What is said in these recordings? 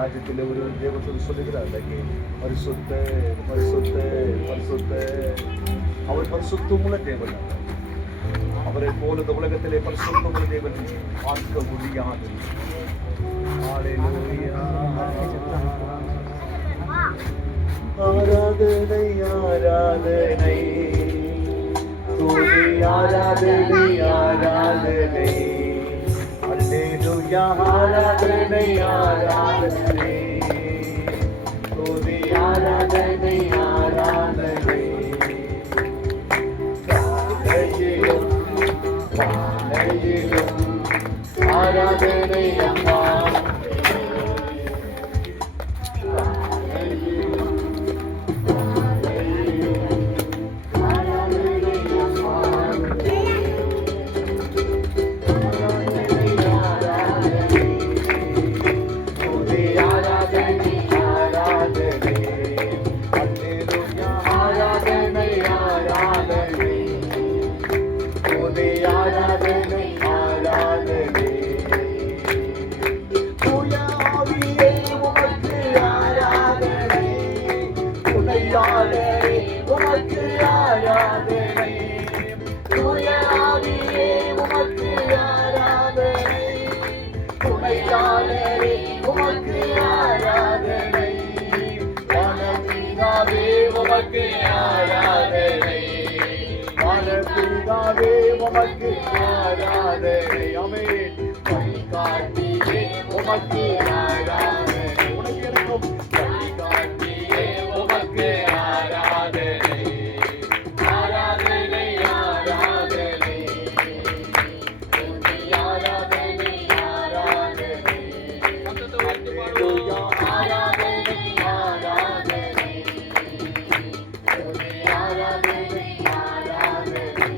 ராஜ்யத்தில் ஒரு தேவதூதன் சொல்லுகிறார், பரிசுத்த பரிசுத்த பரிசுத்த. அவர் பரிசுத்தமுள்ள தேவன். அவரை போல இந்த உலகத்திலே பரிசுத்தமுள்ள தேவன் பார்க்க முடியாது. ஆராதனை ஆராதனை துதி ஆராதனை ஆராதனை அல்லேலூயா ஆராதனை ஆராதனை துதி ஆராதனை ஆராதனை காலையிலும் மாலையிலும் ஆராதனை அம்மா. உமக்கு ஆராதனை ஆமென். வழிகாட்டியே உமக்கு ஆராதனை. உனக்கு எனக்கும் வழிகாட்டியே உமக்கு ஆராதனை ஆராதனை ஆராதனை ஆராதனை ஆராதனை அல்லேலூயா ஆராதனை ஆராதனை ஆராதனை ஆராதனை.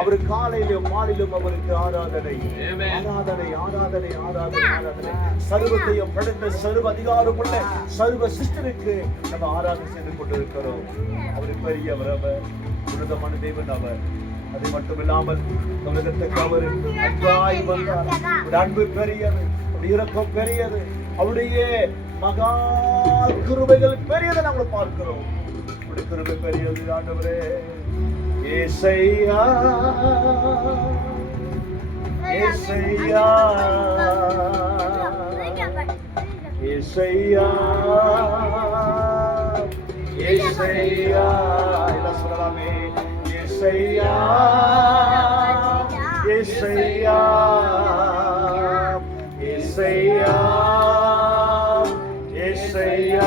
அவர் காலையிலும் மாலையிலும் அவருக்கு ஆராதனை ஆராதனை ஆராதனை ஆராதனை ஆராதனை. சர்வத்தையும் படைத்த சர்வ அதிகாரம் உள்ள சர்வ சிஸ்டருக்கு நம்ம ஆராதனை செய்து கொண்டிருக்கிறோம். அவர் பெரியவர், அவர் உன்னதமான தேவன். அவர் அது மட்டும் இல்லாமல் உலகத்துக்கு அவர் அன்பாய் வந்தார். அன்பு பெரியது, இரக்கம் பெரியது, அவருடைய மகா கிருபைகள் பெரியதை நாங்கள் பார்க்கிறோம். கிருபை பெரியது ஆண்டவரே. ஏசையா ஏசையா ஏசையா ஏசையா எல்லாம் சொல்லலாமே. ஏசையா ஏசையா ஏசையா ஏசையா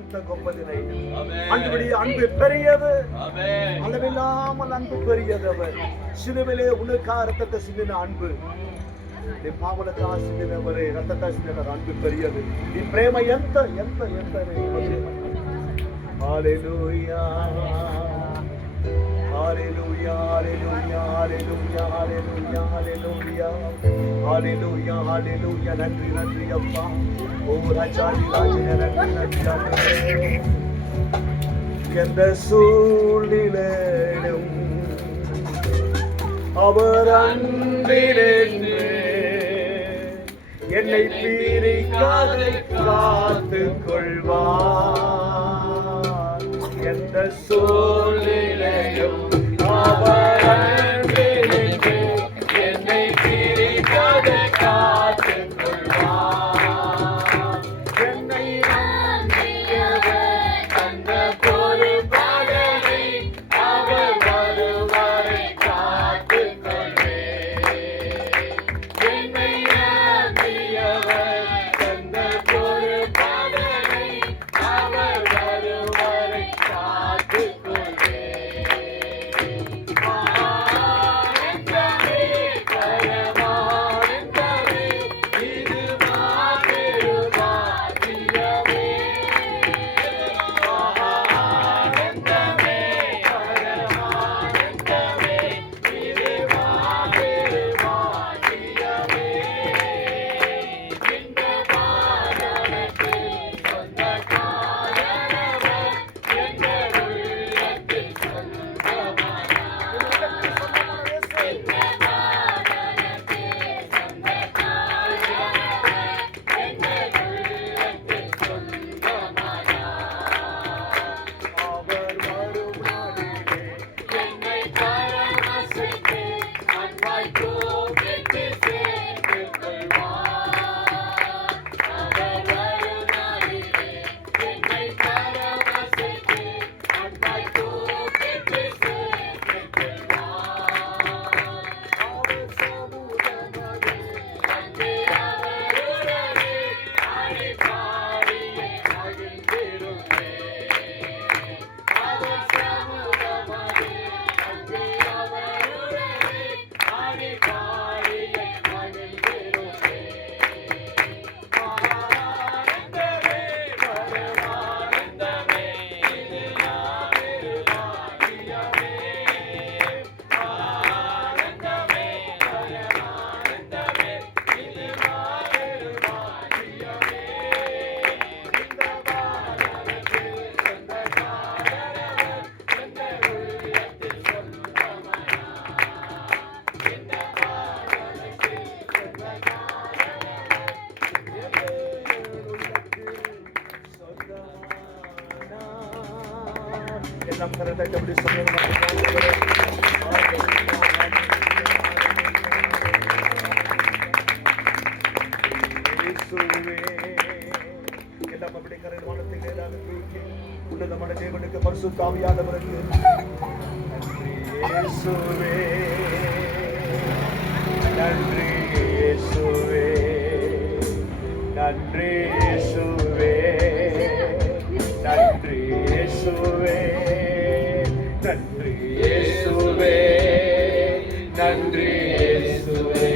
ఎంత గొప్పదినైనా అందుబడి அன்பு பெரியது அளவில்லாமல் அன்பு பெரியது அவர் சிலுவிலே உனக்காக ரத்தத்தை சிந்தின அன்பு నీ పాపలతో సిద్ధినవరే రక్తత సిద్ధిన అన్బు పెరియదు నీ ప్రేమ ఎంత ఎంత ఎంత హల్లెలూయా హల్లెలూయా హల్లెలూయా హల్లెలూయా హల్లెలూయా హల్లెలూయా హల్లెలూయా హల్లెలూయా நன்றி நன்றி அப்பா ஓ ராஜாதி ராஜனே நன்றி நன்றி எந்த சூழ்நிலையிலும் அவர் அன்பிலே என்னை பிரிக்காது காத்துக் கொள்வார் எந்த சூழ்நிலையும் அவர் அன்பிலே என்னை பிரிக்காது காத்துக் கொள்வார் என்னை நம்பியவர் அந்த பொறுப்பாளரை அவர் வருவரை காத்துக் கொள்வேன் என்னை நம்பியவர் அந்த பொறுப்பாளரை அவர் வருவரை காத்துக் கொள்வேன் எல்லாம் கரத்தை எப்படி சொல்லணும் எல்லாம் அப்படி கரை வானத்தை நேராக தூக்கி உன்னதமான தேவனுக்கு பரிசுத்த ஆவியானவருக்கு இயேசுவே நன்றி இயேசுவே நன்றி இயேசுவே நன்றி இயேசுவே நன்றி இயேசுவே நன்றி இயேசுவே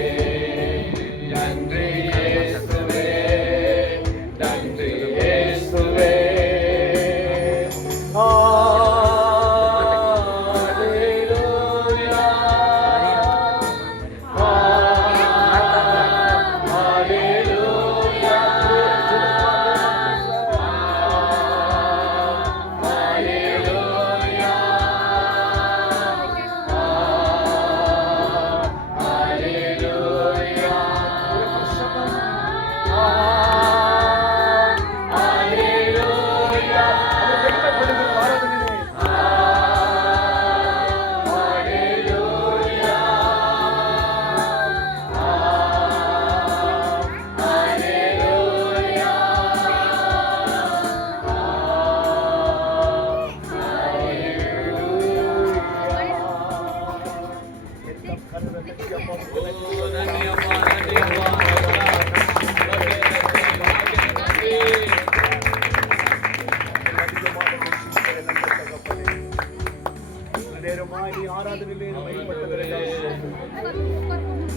நன்றி இயேசுவே நன்றி இயேசுவே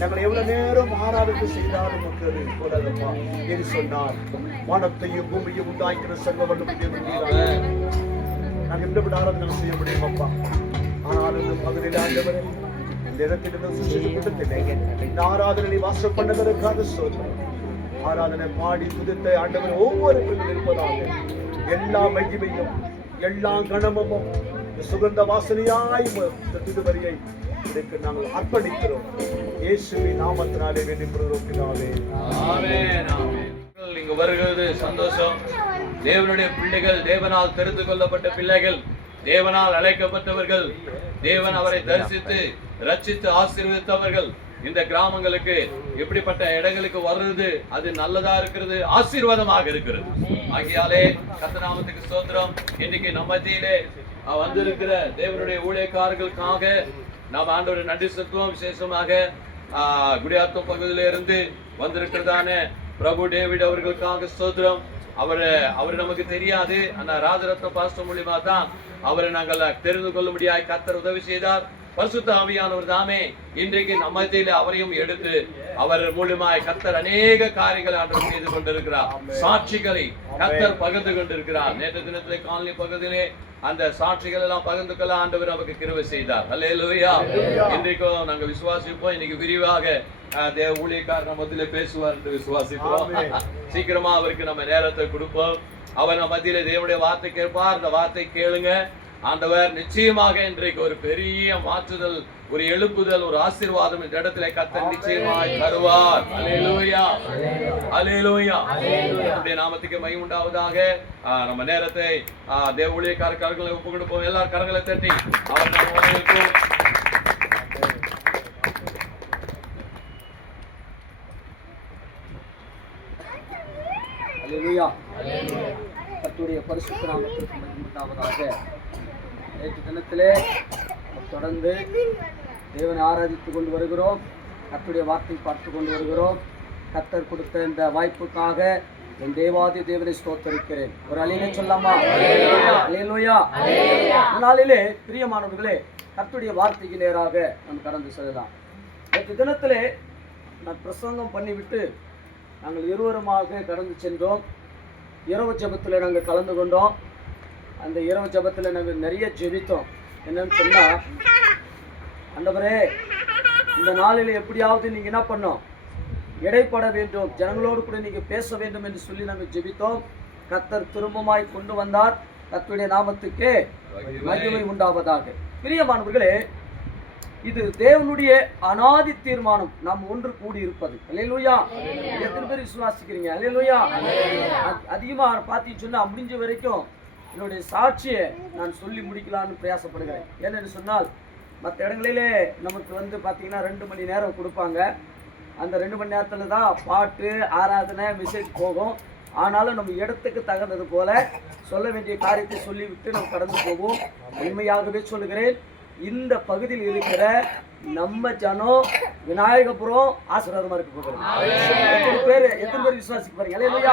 நாங்கள் எவ்வளவு நேரம் ஆராதனை செய்தாலும் மக்கள் போலதப்பா என்று சொன்னார். வானத்தையும் பூமியையும் உண்டாக்கிற சர்வ வல்லமையுள்ள நாங்கள் எப்படி ஆராதனை செய்ய முடியும் அப்பா? ஆனாலும் மகளிர் ஆண்டவரே இந்த இடத்திலிருந்து சுற்றி கூட்டத்திலே இந்த ஆராதனை வாசம் பண்ணதற்காக சொல்றோம். ஆராதனை பாடி துதித்த ஆண்டவர் ஒவ்வொரு பிள்ளைகள் இருப்பதாக எல்லா மகிமையும் எல்லா கணமும் சுகந்த வாசனையாய் திருவரியை இதற்கு நாங்கள் அர்ப்பணிக்கிறோம். இயேசுவின் நாமத்தினாலே வேண்டிக்கிறோம் பிதாவே. ஆமென் ஆமென். இங்கு வருகிறது சந்தோஷம். தேவனுடைய பிள்ளைகள், தேவனால் தெரிந்து கொள்ளப்பட்ட பிள்ளைகள், தேவனால் அழைக்கப்பட்டவர்கள், தேவன் அவரை தரிசித்து ரட்சித்து ஆசீர்வதித்தவர்கள் இந்த கிராமங்களுக்கு இப்படிப்பட்ட இடங்களுக்கு வர்றது அது நல்லதா இருக்கிறது, ஆசீர்வாதமாக இருக்கிறது. ஆகியாலே கர்த்தர் நாமத்துக்கு ஸ்தோத்திரம். இன்னைக்கு நம்ம மத்தியிலே வந்திருக்கிற தேவனுடைய ஊழியக்காரர்களுக்காக நாம் ஆண்டவரை நன்றி செலுத்துவோம். விசேஷமாக குடியாத்தம் பகுதியில இருந்து வந்திருக்கிறதான பிரபு டேவிட் அவர்களுக்காக ஸ்தோத்திரம். அவர் நமக்கு தெரியாது, ஆனா ராஜரத்ன பாஸ்டர் மூலியமா தான் அவரை நாங்கள் தெரிந்து கொள்ள முடியாது. கர்த்தர் உதவி செய்தார். பரிசுத்த ஆவியானவர் தாமே இன்றைக்கு நம்மத்திலே அவரையும் எடுத்து அவர் மூலமாய் கர்த்தர் அநேக காரியங்களை ஆண்டவர் செய்து கொண்டிருக்கிறார். சாட்சிகளை கர்த்தர் பகிர்ந்து கொண்டிருக்கிறார். நேற்று தினத்திலே காலனி பகுதியிலே அந்த சாட்சிகள் எல்லாம் பகிர்ந்து கொள்ள ஆண்டவர் நமக்கு கிருபை செய்தார். அல்லேலூயா. இன்றைக்கும் நாங்க விசுவாசிப்போம். இன்னைக்கு விரிவாக தேவ ஊழியக்காரர் நம்ம மத்தியிலே பேசுவார் என்று விசுவாசிப்போம். சீக்கிரமா அவருக்கு நம்ம நேரத்தை கொடுப்போம். அவர் நம்ம மத்தியிலே தேவனுடைய வார்த்தை கேட்பார். அந்த வார்த்தை கேளுங்க. ஆண்டவர் நிச்சயமாக இன்றைக்கு ஒரு பெரிய மாற்றுதல், ஒரு எழுப்புதல், ஒரு ஆசீர்வாதம் இந்த இடத்துல கர்த்தர் நிச்சயமாய் தருவார். அல்லேலூயா அல்லேலூயா. அவருடைய நாமத்துக்கு மகிமை உண்டாவதாக. நம்ம நேரத்தை தேவ ஊழியக்காரர்களை ஒப்பு கொடுப்போம். எல்லாரும் கரங்களை தட்டி அவர் நாம் வரவேற்போம். அல்லேலூயா. கர்த்தருடைய பரிசுத்த நாமத்திற்கு மகிமை உண்டாவதாக. நேற்று தினத்திலே தொடர்ந்து தேவனை ஆராதித்து கொண்டு வருகிறோம். கர்த்தருடைய வார்த்தை பார்த்து கொண்டு வருகிறோம். கர்த்தர் கொடுத்த இந்த வாய்ப்புக்காக என் தேவாதி தேவனை ஸ்தோத்தரிக்கிறேன். ஒரு அல்லேலூயா சொல்லாமா? அல்லேலூயா. இந்த நாளிலே பிரியமானவர்களே, கர்த்தருடைய வார்த்தைக்கு நேராக நாம் கடந்து செல்லலாம். நேற்று தினத்திலே நான் பிரசங்கம் பண்ணிவிட்டு நாங்கள் இருவருமாக கடந்து சென்றோம். இரவு ஜெபத்தில் நாங்கள் கலந்து கொண்டோம். அந்த இரவு ஜெபத்தில் நாங்கள் நிறைய ஜெபித்தோம். என்னன்னு சொன்னால், ஆண்டவரே இந்த நாளில் எப்படியாவது நீங்கள் என்ன பண்ணோம், இடைப்பட வேண்டும், ஜனங்களோடு கூட நீங்கள் பேச வேண்டும் என்று சொல்லி நாங்கள் ஜெபித்தோம். கர்த்தர் திரும்பமாய் கொண்டு வந்தார். கர்த்தருடைய நாமத்துக்கு மகிமை உண்டாவதாக. பிரியமானவர்களே, இது தேவனுடைய அநாதி தீர்மானம் நாம் ஒன்று கூடி இருப்பது. அல்லேலூயா. எத்தனை பேர் விசுவாசிக்கிறீங்க? அல்லேலூயா. அதிகமாக பார்த்தீங்கன்னு சொன்னால் முடிஞ்ச வரைக்கும் என்னுடைய சாட்சியை நான் சொல்லி முடிக்கலான்னு பிரயாசப்படுகிறேன். ஏன்னு சொன்னால் மற்ற இடங்களிலே நமக்கு பார்த்தீங்கன்னா 2 மணி நேரம் கொடுப்பாங்க. அந்த 2 மணி நேரத்தில் தான் பாட்டு, ஆராதனை, மெசேஜ் போகும். ஆனாலும் நம்ம இடத்துக்கு தகுந்தது போல சொல்ல வேண்டிய காரியத்தை சொல்லிவிட்டு நம்ம கடந்து போவோம். உண்மையாகவே சொல்லுகிறேன், இந்த பகுதியில் இருக்கிற நம்ம ஜனம் விநாயகபுரம் ஆசீர்வாதமா இருக்க போகிறோம். எத்தனை பேர் விசுவாசிக்க பாருங்க. அல்லேலூயா.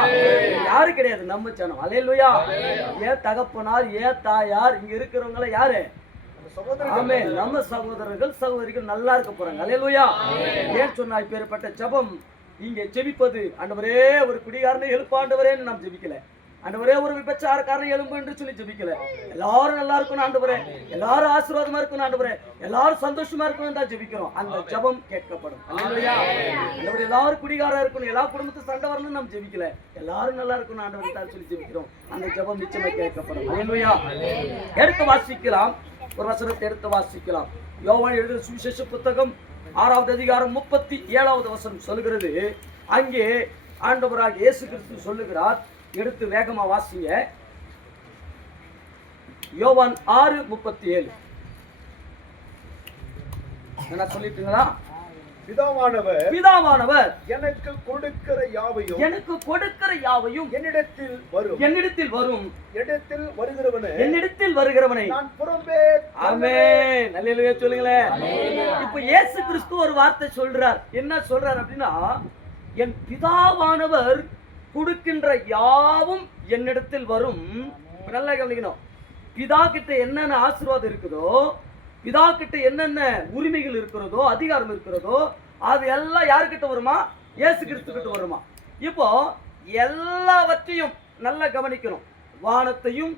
யாரு கிடையாது, நம்ம ஜனம். அல்லேலூயா. ஏன் தகப்பனார், ஏன் தாயார், இங்க இருக்கிறவங்கள யாரு? ஆமே, நம்ம சகோதரர்கள் சகோதரிகள் நல்லா இருக்க போறாங்க. அல்லேலூயா. ஏன் சொன்னா இப்பேற்பட்ட ஜெபம் இங்க ஜெபிப்பது, ஆண்டவரே ஒரு குடிகாரனை எழுப்பாண்டவரேன்னு நாம் ஜெபிக்கல. ஆண்டவரே ஒரு விபச்சாரக்காரனை எழும்பு என்று சொல்லி ஜெபிக்கல. எல்லாரும் நல்லா இருக்கணும் ஆண்டவரே, எல்லாரும் ஆசீர்வாதமா இருக்கணும் ஆண்டவரே, எல்லாரும் சந்தோஷமா இருக்கணும் தான் ஜெபிக்கிறோம். அந்த ஜெபம் கேட்கப்படும். அல்லேலூயா. ஆண்டவரே எல்லாரும் குடிகாரா இருக்கணும், எல்லா குடும்பத்துக்கும் சண்டை வரணும்னு நாம் ஜெபிக்கல. எல்லாரும் நல்லா இருக்கணும் ஆண்டவரே தான் சொல்லி ஜெபிக்கிறோம். அந்த ஜெபம் நிச்சயமா கேட்கப்படும். அல்லேலூயா. எடுத்து வாசிக்கலாம், ஒரு வசனத்தை எடுத்து வாசிக்கலாம். யோவான் எழுதின சுவிசேஷ புத்தகம் 6வது அதிகாரம் 37வது வசனம் சொல்லுகிறது. அங்கே ஆண்டவராக இயேசு கிறிஸ்து சொல்லுகிறார். எடுத்து வேகமா வாசிங்க. யோவான் 6:37. என்ன சொல்லிட்டீங்களா? பிதாவானவர் எனக்கு கொடுக்கிற யாவையும் என்னிடத்தில் வரும். என்னிடத்தில் வருகிறவனை நான் புறம்பே. ஆமென். அல்லேலூயா சொல்லுங்களேன். இப்போ இயேசு கிறிஸ்து ஒரு வார்த்தை சொல்றார். என்ன சொல்றார் அப்படின்னா, என் பிதாவானவர் கொடுக்கின்ற யாவும் என்னிடத்தில் வரும். நல்லா கவனிக்கணும். பிதா கிட்ட என்னென்ன ஆசீர்வாதம் இருக்குதோ, பிதா கிட்ட என்னென்ன உரிமைகள் இருக்கிறதோ, அதிகாரம் இருக்கிறதோ, அது எல்லாம் யாருக்கிட்ட வருமா? இயேசு கிறிஸ்து கிட்ட வருமா? இப்போ எல்லாவற்றையும் நல்லா கவனிக்கணும். வானத்தையும்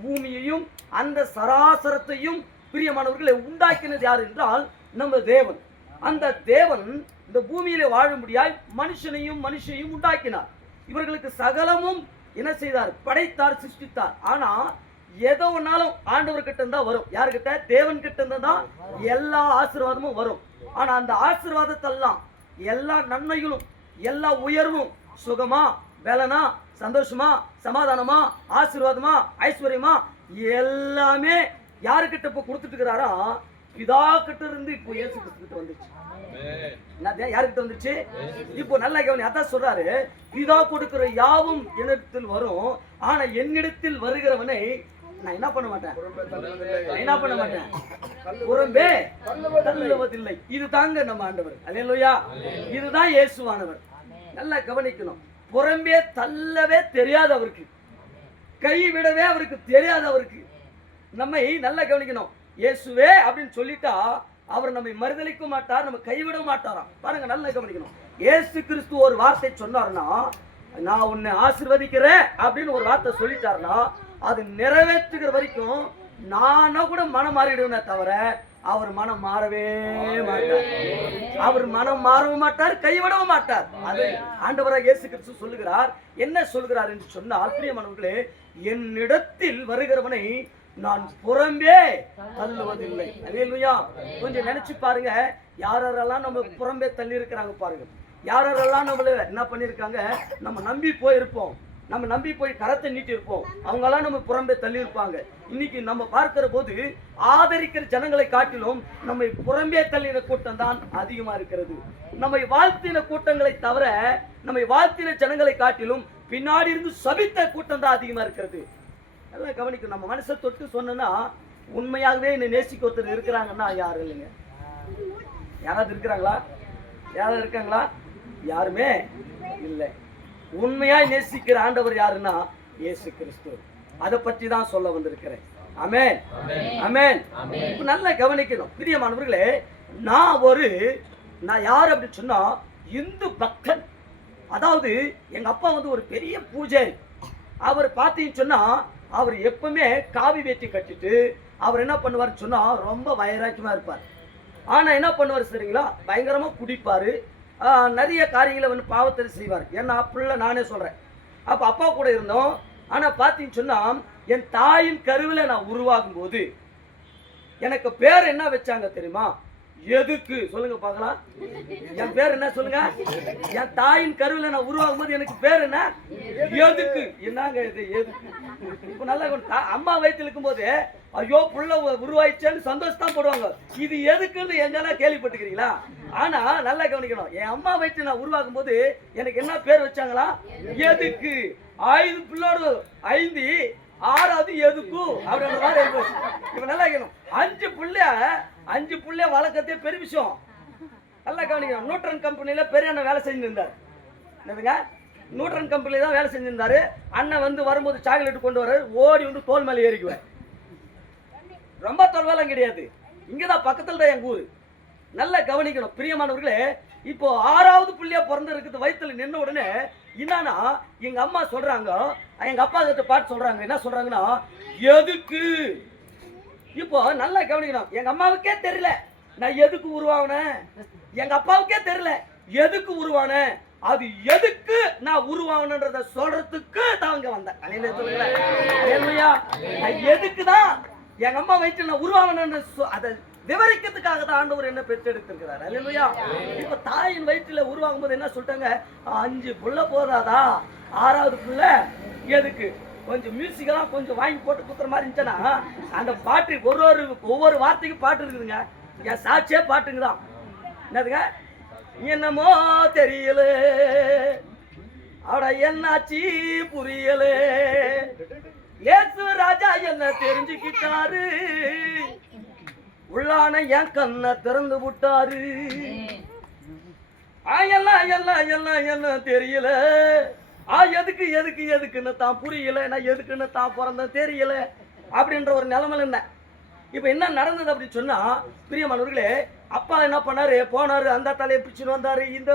பூமியையும் அந்த சராசரத்தையும் பிரியமானவர்களை உண்டாக்கினது யார் என்றால் நம்ம தேவன். அந்த தேவன் இந்த பூமியிலே வாழும்படியாய் மனுஷனையும் உண்டாக்கினார். இவர்களுக்கு சகலமும் என்ன செய்தார்? படைத்தார், சிருஷ்டித்தார். ஆனா ஏதோ ஒன்னாலும் ஆண்டவர் கிட்ட இருந்தா வரும். யாருக்கிட்ட? தேவன் கிட்ட இருந்தா தான் எல்லா ஆசீர்வாதமும் வரும். ஆனா அந்த ஆசீர்வாதத்தெல்லாம், எல்லா நன்மைகளும், எல்லா உயர்வும், சுகமா, பலனா, சந்தோஷமா, சமாதானமா, ஆசீர்வாதமா, ஐஸ்வர்யமா, எல்லாமே யாருக்கிட்ட இப்ப கொடுத்துட்டு இருக்கிறாரா? பிதா கிட்ட இருந்து இப்போ இயேசு கிறிஸ்து கிட்ட வந்துச்சு. யாருக்கிட்ட வந்துச்சு? இப்போ நல்லா கவனி. அதான் சொல்றாரு, பிதா கொடுக்கிற யாவும் என்னிடத்தில் வரும். ஆனா என்னிடத்தில் வருகிறவனை நான் என்ன பண்ண மாட்டேன், புறம்பே தள்ளுவதில்லை. இது தாங்க நம்ம ஆண்டவர். அல்லேலூயா. இதுதான் இயேசுவானவர். நல்லா கவனிக்கணும். புறம்பே தள்ளவே தெரியாது அவருக்கு, கைவிடவே அவருக்கு தெரியாது அவருக்கு. நம்மை நல்லா கவனிக்கணும். இயேசுவே அப்படின்னு சொல்லிட்டா அவர் நம்மை மறுதலிக்க மாட்டார், நம்ம கைவிட மாட்டாராம். பாருங்க, நல்லா கவனிக்கணும். இயேசு கிறிஸ்து ஒரு வார்த்தை சொன்னார்னா, நான் உன்னை ஆசீர்வதிக்கிறேன் அப்படின்னு ஒரு வார்த்தை சொல்லிட்டாருன்னா, அது நிறைவேற்றுகிற வரைக்கும் நானா கூட மனம் மாறிடுவேனே தவிர அவர் மனம் மாறவே மாட்டார். அவர் மனம் மாறவும் மாட்டார், கைவிடவும் மாட்டார். அது ஆண்டவராக இயேசு கிறிஸ்து சொல்லுகிறார். என்ன சொல்கிறார் என்று சொன்னால், பிரியமானவர்களே, என்னிடத்தில் வருகிறவனை நான் புறம்பே தள்ளுவதில்லை. அல்லேலூயா. கொஞ்சம் நினைச்சு பாருங்க, யாரெல்லாம் நம்ம புறம்பே தள்ளி இருக்கிறாங்க பாருங்க. யாரெல்லாம் நம்மள என்ன பண்ணிருக்காங்க, நம்ம நம்பி போயிருப்போம், நம்ம நம்பி போய் கரத்தை நீட்டி இருப்போம், அவங்கெல்லாம் நம்ம புறம்பே தள்ளி இருப்பாங்க. இன்னைக்கு நம்ம பார்க்கிற போது ஆதரிக்கிற ஜனங்களை காட்டிலும் நம்மை புறம்பே தள்ளின கூட்டம் தான் அதிகமா இருக்கிறது. நம்மை வாழ்த்தின கூட்டங்களை தவிர நம்மை வாழ்த்தின ஜனங்களை காட்டிலும் பின்னாடி இருந்து சபித்த கூட்டம் தான் அதிகமா இருக்கிறது. நல்லா கவனிக்கும். நம்ம மனசை தொட்டு சொன்னா, உண்மையாகவே என்னை நேசிக்க ஒருத்தர் இருக்கிறாங்கன்னா யாரும் இல்லைங்க. யாராவது இருக்கிறாங்களா? யாராவது இருக்காங்களா? யாருமே இல்லை. உண்மையாய் நேசிக்கிற ஆண்டவர் யாருன்னா இயேசு கிறிஸ்து. அதை பற்றி தான் சொல்ல வந்திருக்கிறேன். ஆமென், ஆமென். இப்ப நல்லா கவனிக்கணும் பிரியமானவர்களே. நான் யார் அப்படின்னு சொன்னா இந்து பக்தன். அதாவது எங்க அப்பா ஒரு பெரிய பூஜாரி. அவர் பார்த்தீங்கன்னு சொன்னா, அவர் எப்பவுமே காவி வேட்டி கட்டிட்டு அவர் என்ன பண்ணுவார்னு சொன்னா ரொம்ப வைராக்கியமா இருப்பார். ஆனா என்ன பண்ணுவார் சரிங்களா, பயங்கரமா குடிப்பாரு, நிறைய காரியங்களை பாவத்தை செய்வார். ஏன்னா அப்படில நானே சொல்றேன். அப்ப அப்பா கூட இருந்தோம். ஆனா பார்த்தீங்கன்னு சொன்னா, என் தாயின் கருவில நான் உருவாகும் போது எனக்கு பேர் என்ன வச்சாங்க தெரியுமா? எதுக்கு சொல்லுங்க பார்க்கலாம். என் பேர் என்ன சொல்லுங்க? என் தாயின் கருவில நான் உருவாகும் போது எனக்கு பேர் என்ன? எதுக்கு. என்னங்க இது எதுக்கு? இப்ப நல்லா அம்மா வயிற்றுல இருக்கும் போது ஐயோ புள்ள உருவாயிச்சேன்னு சந்தோஷம் போடுவாங்க. இது எதுக்குன்னு எங்கன்னா கேள்விப்பட்டுக்கிறீங்களா? ஆனா நல்லா கவனிக்கணும். என் அம்மா வயிற்று நான் உருவாக்கும் போது எனக்கு என்ன பேர் வச்சாங்களா? எதுக்கு. 5 பிள்ளோடு 5 6வது எதுக்கு அப்படின்ற மாதிரி எழுதி. இப்ப நல்லா கேட்கணும். 5 புள்ளைய வளர்க்கறதே பெரிய விஷயம். நல்லா கவனிக்கணும். நியூட்ரன் கம்பெனியில பெரிய அண்ணன் வேலை செஞ்சிருந்தார். என்னதுங்க? நியூட்ரன் கம்பெனில தான் வேலை செஞ்சிருந்தாரு. அண்ணன் வந்து வரும்போது சாக்லேட் கொண்டு வர ஓடி வந்து தோல் மேலே ஏறிக்குவேன். ரொம்ப தொலைவெல்லாம் கிடையாது, இங்கதான் பக்கத்துல தான் எங்க ஊரு. நல்லா கவனிக்கணும் பிரியமானவர்களே. இப்போ 6வது புள்ளியா பிறந்து இருக்குது வயிற்றுல நின்ன உடனே என்னன்னா எங்க அம்மா சொல்றாங்க, எங்க அப்பா கிட்ட பாட்டு சொல்றாங்க. என்ன சொல்றாங்கன்னா எதுக்கு. இப்போ நல்லா கவனிக்கணும். எங்க அம்மாவுக்கே தெரியல நான் எதுக்கு உருவானேன், எங்க அப்பாவுக்கே தெரியல எதுக்கு உருவானேன். அது எதுக்கு நான் உருவானன்றத சொல்றதுக்கு தான் இங்க வந்தேன். நான் எதுக்குதான் எங்க அம்மா வயிற்று நான் உருவானேன்னு அதை விவரிக்கிறதுக்காக தான் ஆண்டவர் என்ன பெற்றெடுத்திருக்கிறார். அல்லேலூயா. இப்ப தாயின் வயிற்றுல உருவாகும் போது என்ன சொல்லிட்டாங்க? 5 புள்ள போதாதா, 6வது புள்ள எதுக்கு. கொஞ்சம் மியூசிக்கெல்லாம் கொஞ்சம் வாங்கி போட்டு குத்துற மாதிரி இருந்துச்சுன்னா அந்த பாட்டு ஒவ்வொரு வார்த்தைக்கும் பாட்டு இருக்குதுங்க. என் சாட்சியே பாட்டுங்க தான். என்னதுங்க? என்னமோ தெரியல, அட என்னாச்சி புரியல, ஏசு ராஜா என்ன தெரிஞ்சுக்கிட்டாரு, உள்ளான என் கண்ணை திறந்து விட்டாரு. என்ன தெரியல, எதுக்கு எதுக்கு எதுக்குன்னு தான் புரியல, நான் எதுக்குன்னு தான் பிறந்த தெரியல அப்படின்ற ஒரு நிலைமையில என்ன. இப்ப என்ன நடந்தது அப்படின்னு சொன்னா பிரியமானவர்களே, அப்பா என்ன பண்ணாரு, போனாரு, அந்த தலையை பிடிச்சுன்னு வந்தாரு, இந்த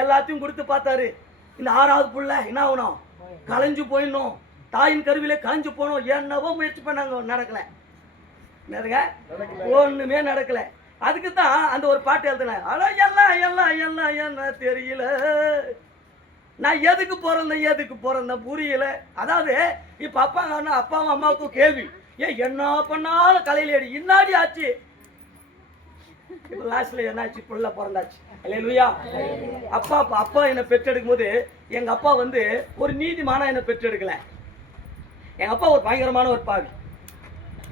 எல்லாத்தையும் கொடுத்து பார்த்தாரு. இந்த 6வது புள்ள என்ன ஆகணும்? கலைஞ்சு போயிடணும், தாயின் கருவிலே கலைஞ்சு போகணும். என்னவோ முயற்சி பண்ணாங்க, நடக்கல. என்னதுங்க? ஒண்ணுமே நடக்கல. அதுக்கு தான் அந்த ஒரு பாட்டு எழுதுனேன். எல்லாம் என்ன தெரியல, நான் எதுக்கு பிறந்தேன் புரியல. அதாவது இப்ப அப்பாவும் அம்மாவுக்கும் கேள்வி, என்ன பண்ணாலும் கலையில அடி இன்னாடி ஆச்சு. இப்ப லாஸ்ட்ல என்னாச்சு? புள்ள பிறந்தாச்சு. அல்லேலூயா. அப்பா என்னை பெற்றெடுக்கும் போது எங்க அப்பா வந்து ஒரு நீதிமானா என்னை பெற்றெடுக்கல. எங்க அப்பா ஒரு பயங்கரமான ஒரு பாவி.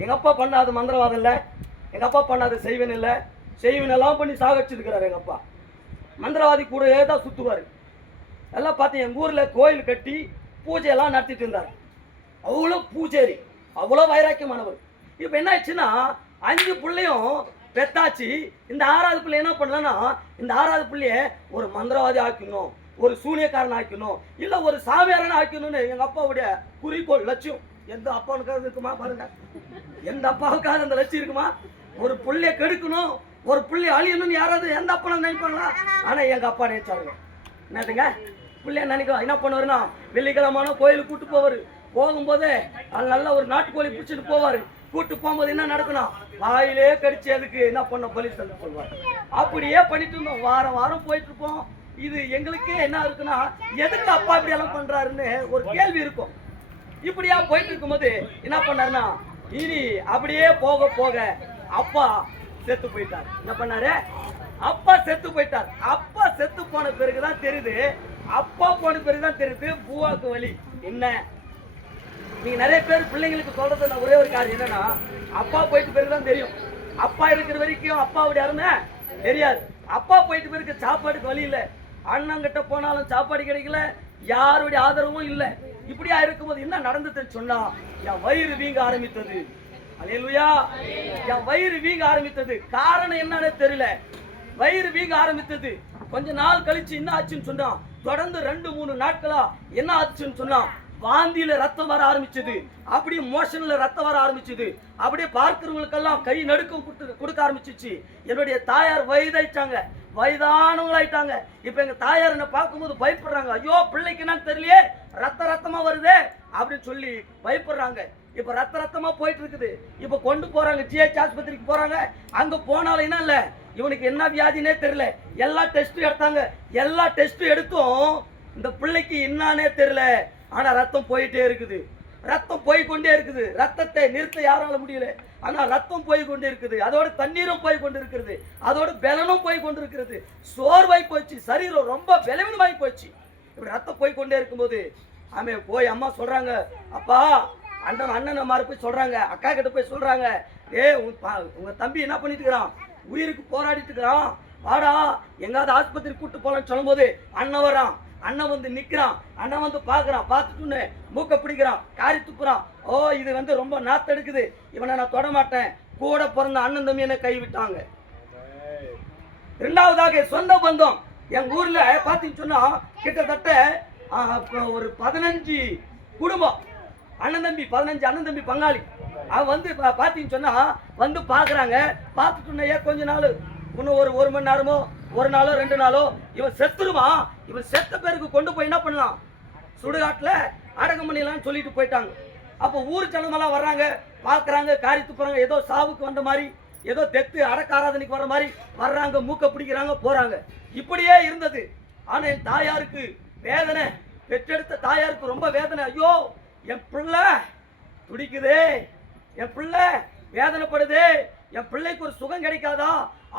எங்க அப்பா பண்ணாத மந்திரவாதம் இல்லை, எங்க அப்பா பண்ணாத செய்வன் இல்லை, செய்வன் எல்லாம் பண்ணி சாகடிச்சிருக்கிறாரு. எங்க அப்பா மந்திரவாதி கூடவே தான் சுத்துவாரு. எல்லாம் பார்த்து எங்க ஊர்ல கோயில் கட்டி பூஜையெல்லாம் நடத்திட்டு இருந்தார். அவ்வளோ பூஜேரி, அவ்வளோ வைராக்கியமானவர். இப்ப என்ன ஆயிடுச்சுன்னா 5 பிள்ளையும் பெத்தாச்சு. இந்த 6வது பிள்ளை என்ன பண்ணலன்னா, இந்த 6வது பிள்ளைய ஒரு மந்திரவாதி ஆக்கணும், ஒரு சூனியக்காரன் ஆக்கணும், இல்ல ஒரு சாமியாரன் ஆக்கணும்னு எங்க அப்பாவுடைய குறிக்கோள், லட்சியம். எந்த அப்பாவுக்காக இருக்குமா பாருங்க, எந்த அப்பாவுக்காக அந்த லட்சியம் இருக்குமா? ஒரு புள்ளைய கெடுக்கணும், ஒரு புள்ளைய அழியணும்னு யாராவது எந்த அப்பா நினைப்பாங்களா? ஆனா எங்க அப்பா நினைச்சாருங்க. என்னதுங்க? பிள்ளைய நினைக்கலாம். என்ன பண்ணுவாருன்னா வெள்ளிக்கிழமான கோயிலுக்கு கூட்டு போவாரு. போகும்போதே அது நல்ல ஒரு நாட்டுக்கோழி பிடிச்சிட்டு போவாரு. கூட்டு போகும்போது என்ன நடக்கணும்? வாயிலே கடிச்சு அதுக்கு என்ன பண்ண பலி சொல்ல சொல்லுவாரு. அப்படியே பண்ணிட்டு இருந்தோம். வாரம் போயிட்டு இருப்போம். இது எங்களுக்கே என்ன இருக்குன்னா, எதுக்கு அப்பா இப்படி எல்லாம் பண்றாருன்னு ஒரு கேள்வி இருக்கும். இப்படியா போயிட்டு இருக்கும்போது என்ன பண்ணாருன்னா, இனி அப்படியே போக போக அப்பா செத்து போயிட்டார். என்ன பண்ணாரு? அப்பா செத்து போயிட்டார். அப்பா செத்து போன பிறகுதான் தெரியுது, பூவாக்கு வலி என்ன. நீங்க நிறைய பேர் பிள்ளைங்களுக்கு சொல்றது நான் ஒரே ஒரு காரியம் என்னன்னா, அப்பா போயிட்டு பிறகுதான் தெரியும். அப்பா இருக்கிற வரைக்கும் அப்பாவுடைய அருமை தெரியாது. அப்பா போயிட்டு பிறகு சாப்பாடுக்கு வழி இல்லை, அண்ணங்கிட்ட போனாலும் சாப்பாடு கிடைக்கல, யாருடைய ஆதரவும் இல்லை. இப்படியா இருக்கும்போது என்ன நடந்ததுன்னு சொன்னா, என் வயிறு வீங்க ஆரம்பித்தது. அல்லேலூயா. என் வயிறு வீங்க ஆரம்பித்தது. காரணம் என்னன்னு தெரியல, வயிறு வீங்க ஆரம்பித்தது. கொஞ்ச நாள் கழிச்சு என்ன ஆச்சுன்னு சொன்னா, தொடர்ந்து 2-3 நாட்களா என்ன ஆச்சுன்னு சொன்னா, வாந்தியில ரத்தம் வர ஆரம்பிச்சது, அப்படியே மோஷன்ல ரத்தம் வர ஆரம்பிச்சது. அப்படியே பார்க்கிறவங்களுக்கெல்லாம் கை நடுக்கம் கொடுக்க ஆரம்பிச்சிச்சு. என்னுடைய தாயார் வயதானவங்களாயிட்டாங்க. இப்ப எங்க தாயார் என்ன பார்க்கும்போது பயப்படுறாங்க. ஐயோ பிள்ளைக்கு என்னன்னு தெரியலையே, ரத்தமா வருதே அப்படின்னு சொல்லி பயப்படுறாங்க. இப்ப ரத்தமா போயிட்டு இருக்குது. இப்ப கொண்டு போறாங்க, ஜிஹெச் ஆஸ்பத்திரிக்கு போறாங்க. அங்க போனாலும் என்ன இல்ல, இவனுக்கு என்ன வியாதினே தெரியல. எல்லா டெஸ்டும் எடுத்தாங்க. எல்லா டெஸ்டும் எடுத்தும் இந்த பிள்ளைக்கு என்னன்னே தெரியல. ஆனா ரத்தம் போயிட்டே இருக்குது. ரத்தம் போய் கொண்டே இருக்குது. ரத்தத்தை நிறுத்த யாரால முடியல. ஆனா ரத்தம் போய் கொண்டே இருக்குது. அதோட தண்ணீரும் போய் கொண்டு இருக்கிறது. அதோட பலனும் போய் கொண்டு இருக்கிறது. சோர்வாய் போச்சு. சரீரம் ரொம்ப பலவீனமாய் போச்சு. இப்படி ரத்தம் போய் கொண்டே இருக்கும்போது அவன் போய் அம்மா சொல்றாங்க, அப்பா அண்ணன் அம்மா போய் சொல்றாங்க, அக்கா கிட்ட போய் சொல்றாங்க, உங்க தம்பி என்ன பண்ணிட்டு இருக்கிறான், உயிருக்கு போராடிட்டு இருக்கிறான், வாடா எங்காவது ஆஸ்பத்திரி கூட்டு போலான்னு சொல்லும் போது அண்ணன் வரான். அண்ணன் வந்து நிக்கிறான். அண்ணன் வந்து பாக்குறான். பார்த்துட்டு மூக்க பிடிக்கிறான், காரி துப்புறான். ஓ இது வந்து ரொம்ப நாத்தெடுக்குது, இவனை நான் தொட மாட்டேன். கூட பிறந்த அண்ணன் தம்பி என்ன கைவிட்டாங்க. இரண்டாவதாக சொந்த பந்தம். எங்க ஊர்ல பாத்தீங்கன்னு சொன்னா கிட்டத்தட்ட ஒரு 15 குடும்பம், அண்ணன் தம்பி 15 அண்ணன் தம்பி பங்காளி. அவன் வந்து பாத்தீங்கன்னு சொன்னா வந்து பாக்குறாங்க. பார்த்துட்டு கொஞ்ச நாள் இன்னும் ஒரு மணி நேரமோ ஒரு நாளோ 2 நாளோ இவன் செத்துருவான். இவன் செத்த பேருக்கு கொண்டு போய் என்ன பண்ணலாம், சுடுகாட்டுல அடக்கம் பண்ணிடலாம்னு சொல்லிட்டு போயிட்டாங்க. அப்போ ஊர் ஜனமெல்லாம் வர்றாங்க, பாக்குறாங்க, காரி துப்புறாங்க. ஏதோ சாவுக்கு வந்த மாதிரி, ஏதோ தெத்து அடக்காராதனைக்கு வர்ற மாதிரி வர்றாங்க, மூக்க பிடிக்கிறாங்க, போறாங்க. இப்படியே இருந்தது. ஆனா என் தாயாருக்கு வேதனை, பெற்றெடுத்த தாயாருக்கு ரொம்ப வேதனை. ஐயோ என் பிள்ளை துடிக்குதே, என் பிள்ளை வேதனைப்படுதே, என் பிள்ளைக்கு ஒரு சுகம் கிடைக்காதா.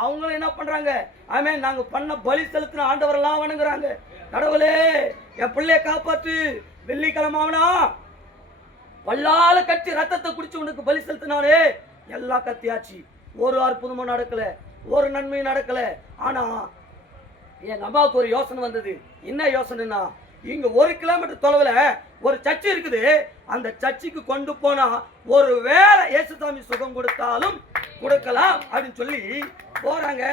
அவங்களும் என்ன பண்றாங்க, ஆமென் நாங்க பண்ண பலி செலுத்தின ஆண்டவரெல்லாம் வணங்குறாங்க. கடவுளே என் பிள்ளைய காப்பாற்று, வெள்ளிக்கிழமை ஆவனா பல்லால கட்டி ரத்தத்தை குடிச்சு உனக்கு பலி செலுத்தினானே, எல்லாம் கத்தியாச்சு. ஒரு அற்புதமும் நடக்கல, ஒரு நன்மையும் நடக்கல. ஆனா எங்க அம்மாவுக்கு ஒரு யோசனை வந்தது. என்ன யோசனைனா, இங்க 1 கிலோமீட்டர் தொலைவுல ஒரு சர்ச்சு இருக்குது. அந்த சர்ச்சுக்கு கொண்டு போனா ஒரு வேளை இயேசுசாமி சுகம் கொடுத்தாலும் கொடுக்கலாம் அப்படின்னு சொல்லி போறாங்க.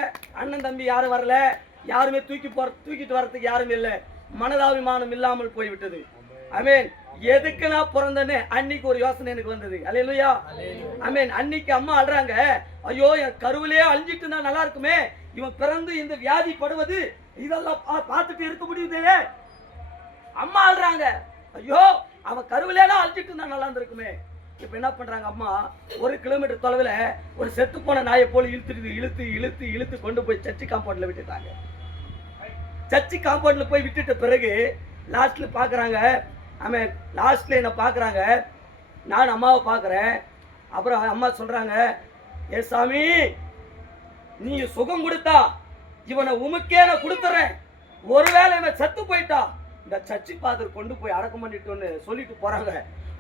அண்ணன் தம்பி யாரும் வரல, யாருமே தூக்கிட்டு வர்றதுக்கு யாரும் இல்லை. மனதாபிமானம் இல்லாமல் போய்விட்டது. ஆமென். எதுக்கு நான் பிறந்தேன்னு அன்னைக்கு ஒரு யோசனை எனக்கு வந்தது. அல்லேலூயா. ஆமென். அன்னைக்கு அம்மா அழுறாங்க, ஐயோ என் கருவிலே அழிஞ்சிட்டு இருந்தா நல்லா இருக்குமே, இவன் பிறந்து இந்த வியாதி படுவது இதெல்லாம் பார்த்துட்டு இருக்க முடியுதே. அம்மா அழுறாங்க, ஐயோ அவன் கருவிலேனா அழிஞ்சிட்டு இருந்தா நல்லா இருந்திருக்குமே. இப்ப என்ன பண்றாங்க, அம்மா 1 கிலோமீட்டர் தொலைவில் ஒரு செத்து போன நாயை போல இழுத்து கொண்டு போய் சர்ச்சு காம்பவுண்ட்ல விட்டுட்டாங்க. சர்ச்சு காம்பவுண்ட்ல போய் விட்டுட்ட பிறகு லாஸ்ட்ல பாக்குறாங்க, ஆமென், லாஸ்ட்ல என்ன பாக்குறாங்க, நான் அம்மாவை பாக்குறேன். அப்புறம் அம்மா சொல்றாங்க, ஏ சாமி நீங்க சுகம் கொடுத்தா இவனை உமக்கே நான் கொடுத்துறேன், ஒருவேளை இவன் செத்து போயிட்டா இந்த சர்ச்சு பாதர் கொண்டு போய் அடக்கம் பண்ணிட்டோன்னு சொல்லிட்டு போறாங்க.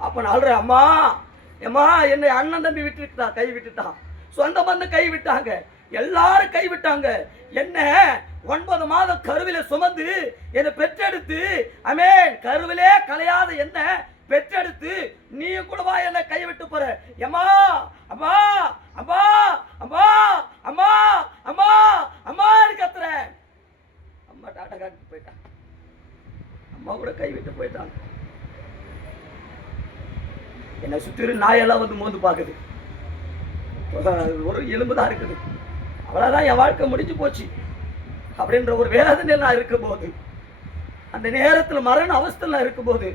அப்ப நான் அழுறேன், அம்மா ஏம்மா என்னை அண்ணன் தம்பி விட்டுட்டான், கை விட்டுட்டான், சொந்த பந்தம் கை விட்டாங்க, எல்லாரும் கை விட்டாங்க. என்ன 9 மாதம் கருவில சுமந்து என்னை பெற்றெடுத்து, ஆமென், கருவிலே கலையாத என்ன பெற்றெடுத்து நீ கூடவா என்ன கைவிட்டு போற. அம்மா அம்மா அம்மா அம்மா அம்மா அம்மா அம்மா கத்துறேன். அம்மா டாட்டா காட்டிட்டு போயிட்டான். அம்மா கூட கைவிட்டு போயிட்டாங்க. என்னை சுற்றி நாயெல்லாம் வந்து மோந்து பார்க்குது. ஒரு எலும்பு தான் இருக்குது, அவ்வளோதான் என் வாழ்க்கை முடிஞ்சு போச்சு அப்படின்ற ஒரு வேதனை நான் இருக்கும்போது, அந்த நேரத்தில் மரண அவஸ்தையில் நான் இருக்கும்போது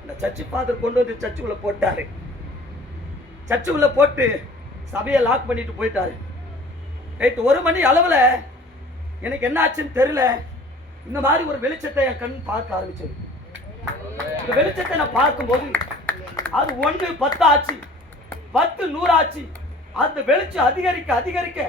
அந்த சர்ச்சு ஃபாதர் கொண்டு வந்து சர்ச்சுக்குள்ள போட்டாரு. சர்ச்சுக்குள்ள போட்டு சபையை லாக் பண்ணிட்டு போயிட்டாரு. நைட்டு 1 மணி அளவில் எனக்கு என்ன ஆச்சுன்னு தெரியல, இந்த மாதிரி ஒரு வெளிச்சத்தை என் கண் பார்க்க ஆரம்பிச்சது. இந்த வெளிச்சத்தை நான் பார்க்கும்போது அது 1 10 ஆச்சு, 10 100 ஆச்சு. அந்த வெளிச்சம் அதிகரிக்க அதிகரிக்க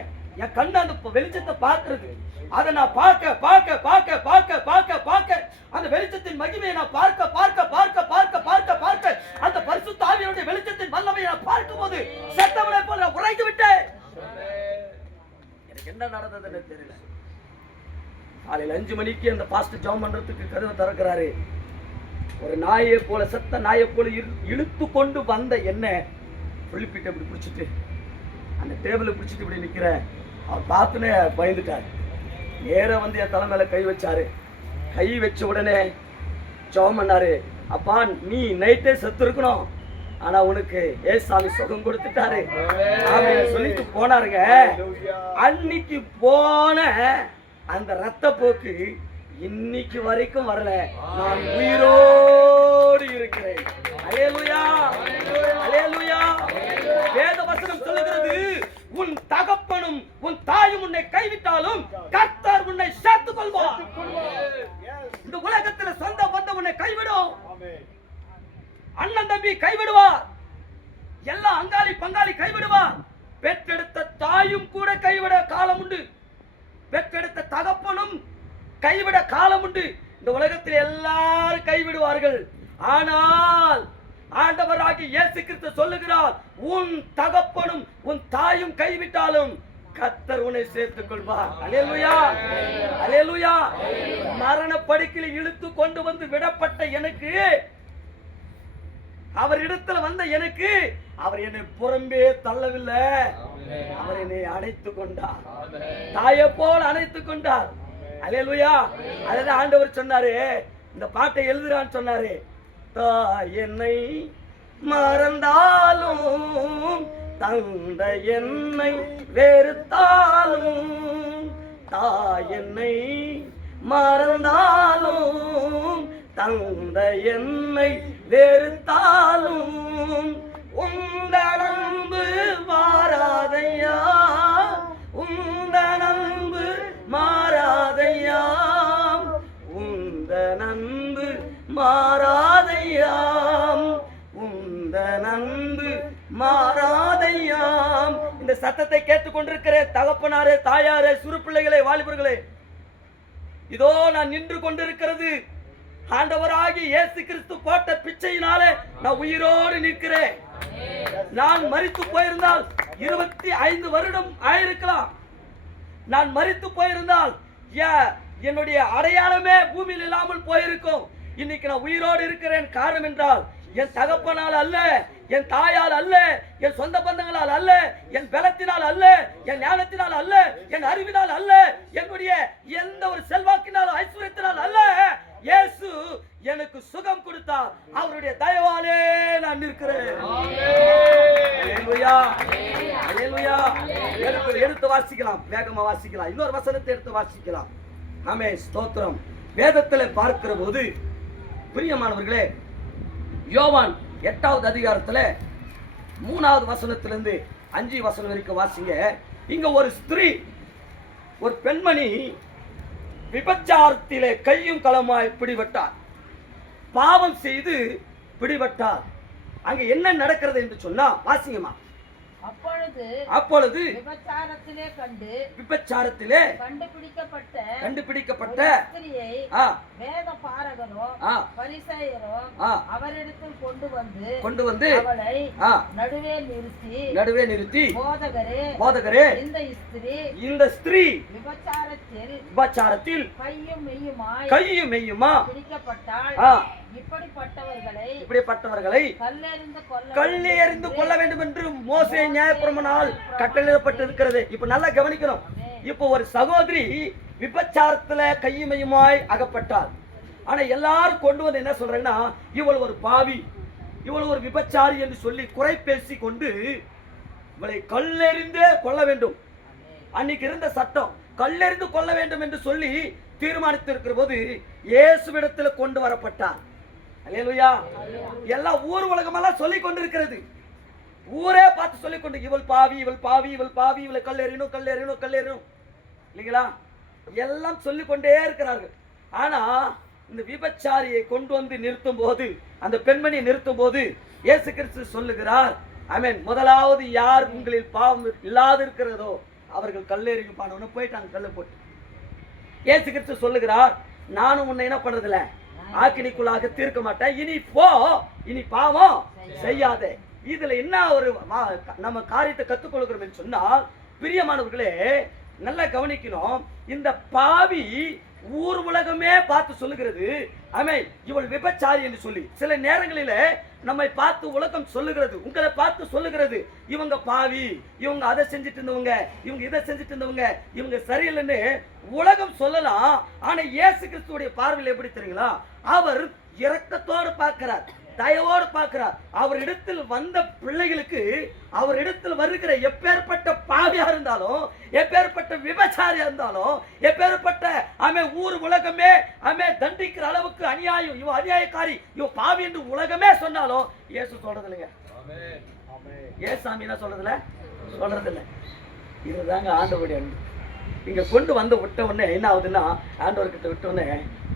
என் கண்ணு அந்த வெளிச்சத்தை பார்க்கிறது. அதை நான் பார்க்க பார்க்க பார்க்க பார்க்க பார்க்க பார்க்க அந்த வெளிச்சத்தின் மகிமையை நான் பார்க்க பார்க்க பார்க்க பார்க்க பார்க்க பார்க்க அந்த பரிசுத்த ஆவியுடைய வெளிச்சத்தின் வல்லமையை நான் பார்க்கும் போது செத்தவனை போல நான் உறைந்து விட்டேன். எனக்கு என்ன நடந்ததுன்னு தெரியல. காலையில் 5 மணிக்கு அந்த பாஸ்டர் ஜெபம் பண்றதுக்கு கதவை திறக்கிறாரு. ஒரு நாயை போல, செத்த நாயை போல இழுத்து கொண்டு வந்த என்ன புள்ளிப்பிட்டு இப்படி பிடிச்சிட்டு அந்த டேபிளை பிடிச்சிட்டு இப்படி நிற்கிறேன். அவர் பார்த்துனே பயந்துட்டார். நேரம் வந்து என் தலை மேல கை வச்சாரு. கை வச்ச உடனே ஜெபம் பண்ணாரு, அப்பா நீ நைட்டே செத்து இருக்கணும், ஆனா உனக்கு ஏசாமி சுகம் கொடுத்துட்டாரு அப்படின்னு சொல்லிட்டு போனாருங்க. அன்னைக்கு போன அந்த ரத்த போக்கு இன்னைக்கு வரைக்கும் வரல. நான் உயிரோடு இருக்கிறேன். அல்லேலூயா, அல்லேலூயா. வேத வசனம் சொல்லுகிறது, உன் தகப்பனும் உன் தாயும் உன்னை கைவிட்டாலும் கர்த்தர் உன்னை சேர்த்துக் கொள்வார். இந்த உலகத்துல சொந்த பந்தம் உன்னை கைவிடும், அண்ணன் தம்பி கைவிடுவார். பங்காளி கைவிடுவார். பெற்றெடுத்த தாயும் கூட கைவிட காலம் உண்டு. பெற்றெடுத்த தகப்பனும் கைவிட காலம் உண்டு. இந்த உலகத்தில் எல்லாரும் கைவிடுவார்கள். ஆனால் ஆண்டவராகிய இயேசு கிறிஸ்து சொல்லுகிறார், உன் தகப்பனும் உன் தாயும் கைவிட்டாலும் கர்த்தர் உன்னை சேர்த்துக் கொள்வார். அல்லேலூயா, அல்லேலூயா. மரண படுக்கையில் இழுத்து கொண்டு வந்து விடப்பட்ட எனக்கு, அவர் இடத்துல வந்த எனக்கு, அவர் என்னை புறம்பே தள்ளவில்லை. அவர் என்னை அணைத்துக் கொண்டார். தாயை போல் அணைத்துக் கொண்டார். அல்லேலூயா. அதுதான் ஆண்டவர் சொன்னாரு, இந்த பாட்டை எழுதுறான்னு சொன்னாரு, தாய் என்னை மறந்தாலும் தந்தை என்னை வெறுத்தாலும், தாய் என்னை மறந்தாலும் தந்தை என்னை வெறுத்தாலும், உங்கள் அன்பு மாறாதையா, உங்கள் அன்பு மாறாதையா, உங்கள் அன்பு மாறாதையாம், உங்கள் அன்பு மாறாதையாம். இந்த சத்தத்தை கேட்டுக்கொண்டிருக்கிற தகப்பனாரே, தாயாரே, சிறு பிள்ளைகளே, வாலிபர்களே, இதோ நான் நின்று கொண்டிருக்கிறது ஆண்டவராகி இயேசு கிறிஸ்து போட்ட பிச்சையினாலே நான் உயிரோடு நிற்கிறேன். நான் மரித்து போயிருந்தால் 25 வருடம் ஆயிருக்கலாம். நான் மரித்து போயிருந்தால் என்னுடைய அடையாளமே பூமியில் இல்லாமல் போயிருக்கும். இன்னைக்கு நான் உயிரோடு இருக்கிறேன். காரணம் என்றால் என் தகப்பனால் அல்ல, என் தாயால் அல்ல, என் சொந்த பந்தங்களால் அல்ல, என் பலத்தினால் அல்ல, என் ஞானத்தினால் அல்ல, என் அறிவினால் அல்ல, என்னுடைய எந்த ஒரு செல்வாக்கினால் ஐஸ்வர்யத்தினால் அல்ல. இயேசு எனக்கு சுகம் கொடுத்தார். அவருடைய தயவாலே நான் நிற்கிறேன். அல்லேலூயா, அல்லேலூயா. எடுத்து வாசிக்கலாம், வேகமா வாசிக்கலாம். இன்னொரு வசனத்தை எடுத்து வாசிக்கலாம். ஆமென், ஸ்தோத்திரம். வேதத்தில் பார்க்கிற போது பிரியமானவர்களே, யோவான் 8வது அதிகாரத்துல 3வது வசனத்திலிருந்து 5 வசனம் வரைக்கும் வாசிங்க. இங்க ஒரு ஸ்திரீ, ஒரு பெண்மணி விபச்சாரத்திலே கையும் களமாய் பிடிபட்டார். பாவம் செய்து பிடிபட்டார். அங்க என்ன நடக்கிறது என்று சொன்னா வாசிங்கம்மா. அப்பொழுது விபச்சாரத்திலே கண்டுபிடிக்கப்பட்ட வேத பாரகரும் பரிசேயரும் அவரிடத்தில் கொண்டு வந்து அவளை நடுவே நிறுத்தி போதகரே, இந்த ஸ்திரீ விபச்சாரத்தில் கையும் மெய்யுமா பிடிக்கப்பட்டால் இப்படிப்பட்டவர்களை கல்லெறிந்து கொள்ள வேண்டும் என்று மோசே நியாயப்பிரமாணத்தால் கட்டளையிடப்பட்டிருக்கிறது. இப்ப நல்லா கவனிக்கணும். இப்ப ஒரு சகோதரி விபச்சாரத்துல கையுமையுமாய் அகப்பட்டாள். ஆனா எல்லாரும் கொண்டு வந்து என்ன சொல்றாங்கன்னா, இவள் ஒரு பாவி, இவள் ஒரு விபச்சாரி என்று சொல்லி குறை பேசி கொண்டு இவளை கல்லெறிந்தே கொள்ள வேண்டும். அன்னைக்கு இருந்த சட்டம் கல்லெறிந்து கொள்ள வேண்டும் என்று சொல்லி தீர்மானித்திருக்கிற போது இயேசுவிடத்தில் கொண்டு வரப்பட்டார். அல்லேலூயா. எல்லாம் ஊர் உலகமெல்லாம் சொல்லிக் கொண்டிருக்கிறது. ஊரே பார்த்து சொல்லிக் கொண்டு, இவள் பாவி, இவள் பாவி, இவள் பாவி, இவளை கல்லெறியணும் கல்லெறியணும் கல்லெறியணும் இல்லைங்களா, எல்லாம் சொல்லிக் கொண்டே இருக்கிறார்கள். ஆனா இந்த விபச்சாரியை கொண்டு வந்து நிறுத்தும் போது, அந்த பெண்மணியை நிறுத்தும் போது இயேசு கிறிஸ்து சொல்லுகிறார், ஆமென், முதலாவது யார் உங்களில் பாவம் இல்லாது இருக்கிறதோ அவர்கள் கல்லெறியும் பானவன போயிட்டாங்க. கல்லை போட்டு இயேசு கிறிஸ்து சொல்லுகிறார், நானும் உன்னை என்ன பண்றதில்ல, ஆக்கினிக்குள்ளாக தீர்க்க மாட்டேன். இனி போ, இனி பாவம் செய்யாதே. இதுல என்ன ஒரு நம்ம காரியத்தை கத்துக்கொள்கிறோம் என்று சொன்னால், பிரியமானவர்களே நல்லா கவனிக்கணும். இந்த பாவி ஊர் உலகமே பார்த்து சொல்லுகிறது, ஆமே இவள் விபச்சாரி என்று சொல்லி. சில நேரங்களில நம்மை பார்த்து உலகம் சொல்லுகிறது, உங்களை பார்த்து சொல்லுகிறது, இவங்க பாவி, இவங்க அதை செஞ்சுட்டு இருந்தவங்க, இவங்க இதை செஞ்சுட்டு இருந்தவங்க, இவங்க சரியில்லைன்னு உலகம் சொல்லலாம். ஆனா இயேசு கிறிஸ்துவுடைய பார்வையில் எப்படி தெரியுங்களா, அவர் இரக்கத்தோடு பார்க்கிறார், தயவோடு பார்க்கிறார். அவர் இடத்தில் வந்த பிள்ளைகளுக்கு, அவர் இடத்தில் வருகிற எப்பேற்பட்ட பாவியா இருந்தாலும், எப்பேற்பட்ட விபச்சாரியா இருந்தாலும், எப்பேற்பட்ட ஊர் உலகமே தண்டிக்கிற அளவுக்கு அநியாயம், இவன் அநியாயக்காரி, இவன் பாவி என்று உலகமே சொன்னாலும் இயேசு சொல்றது இல்லைங்க. ஏசாமி என்ன சொல்றது இல்ல. இதுதாங்க ஆண்டவருடைய அன்பு. இங்க கொண்டு வந்து விட்ட உடனே என்ன ஆகுதுன்னா, ஆண்டவர்கிட்ட விட்ட உடனே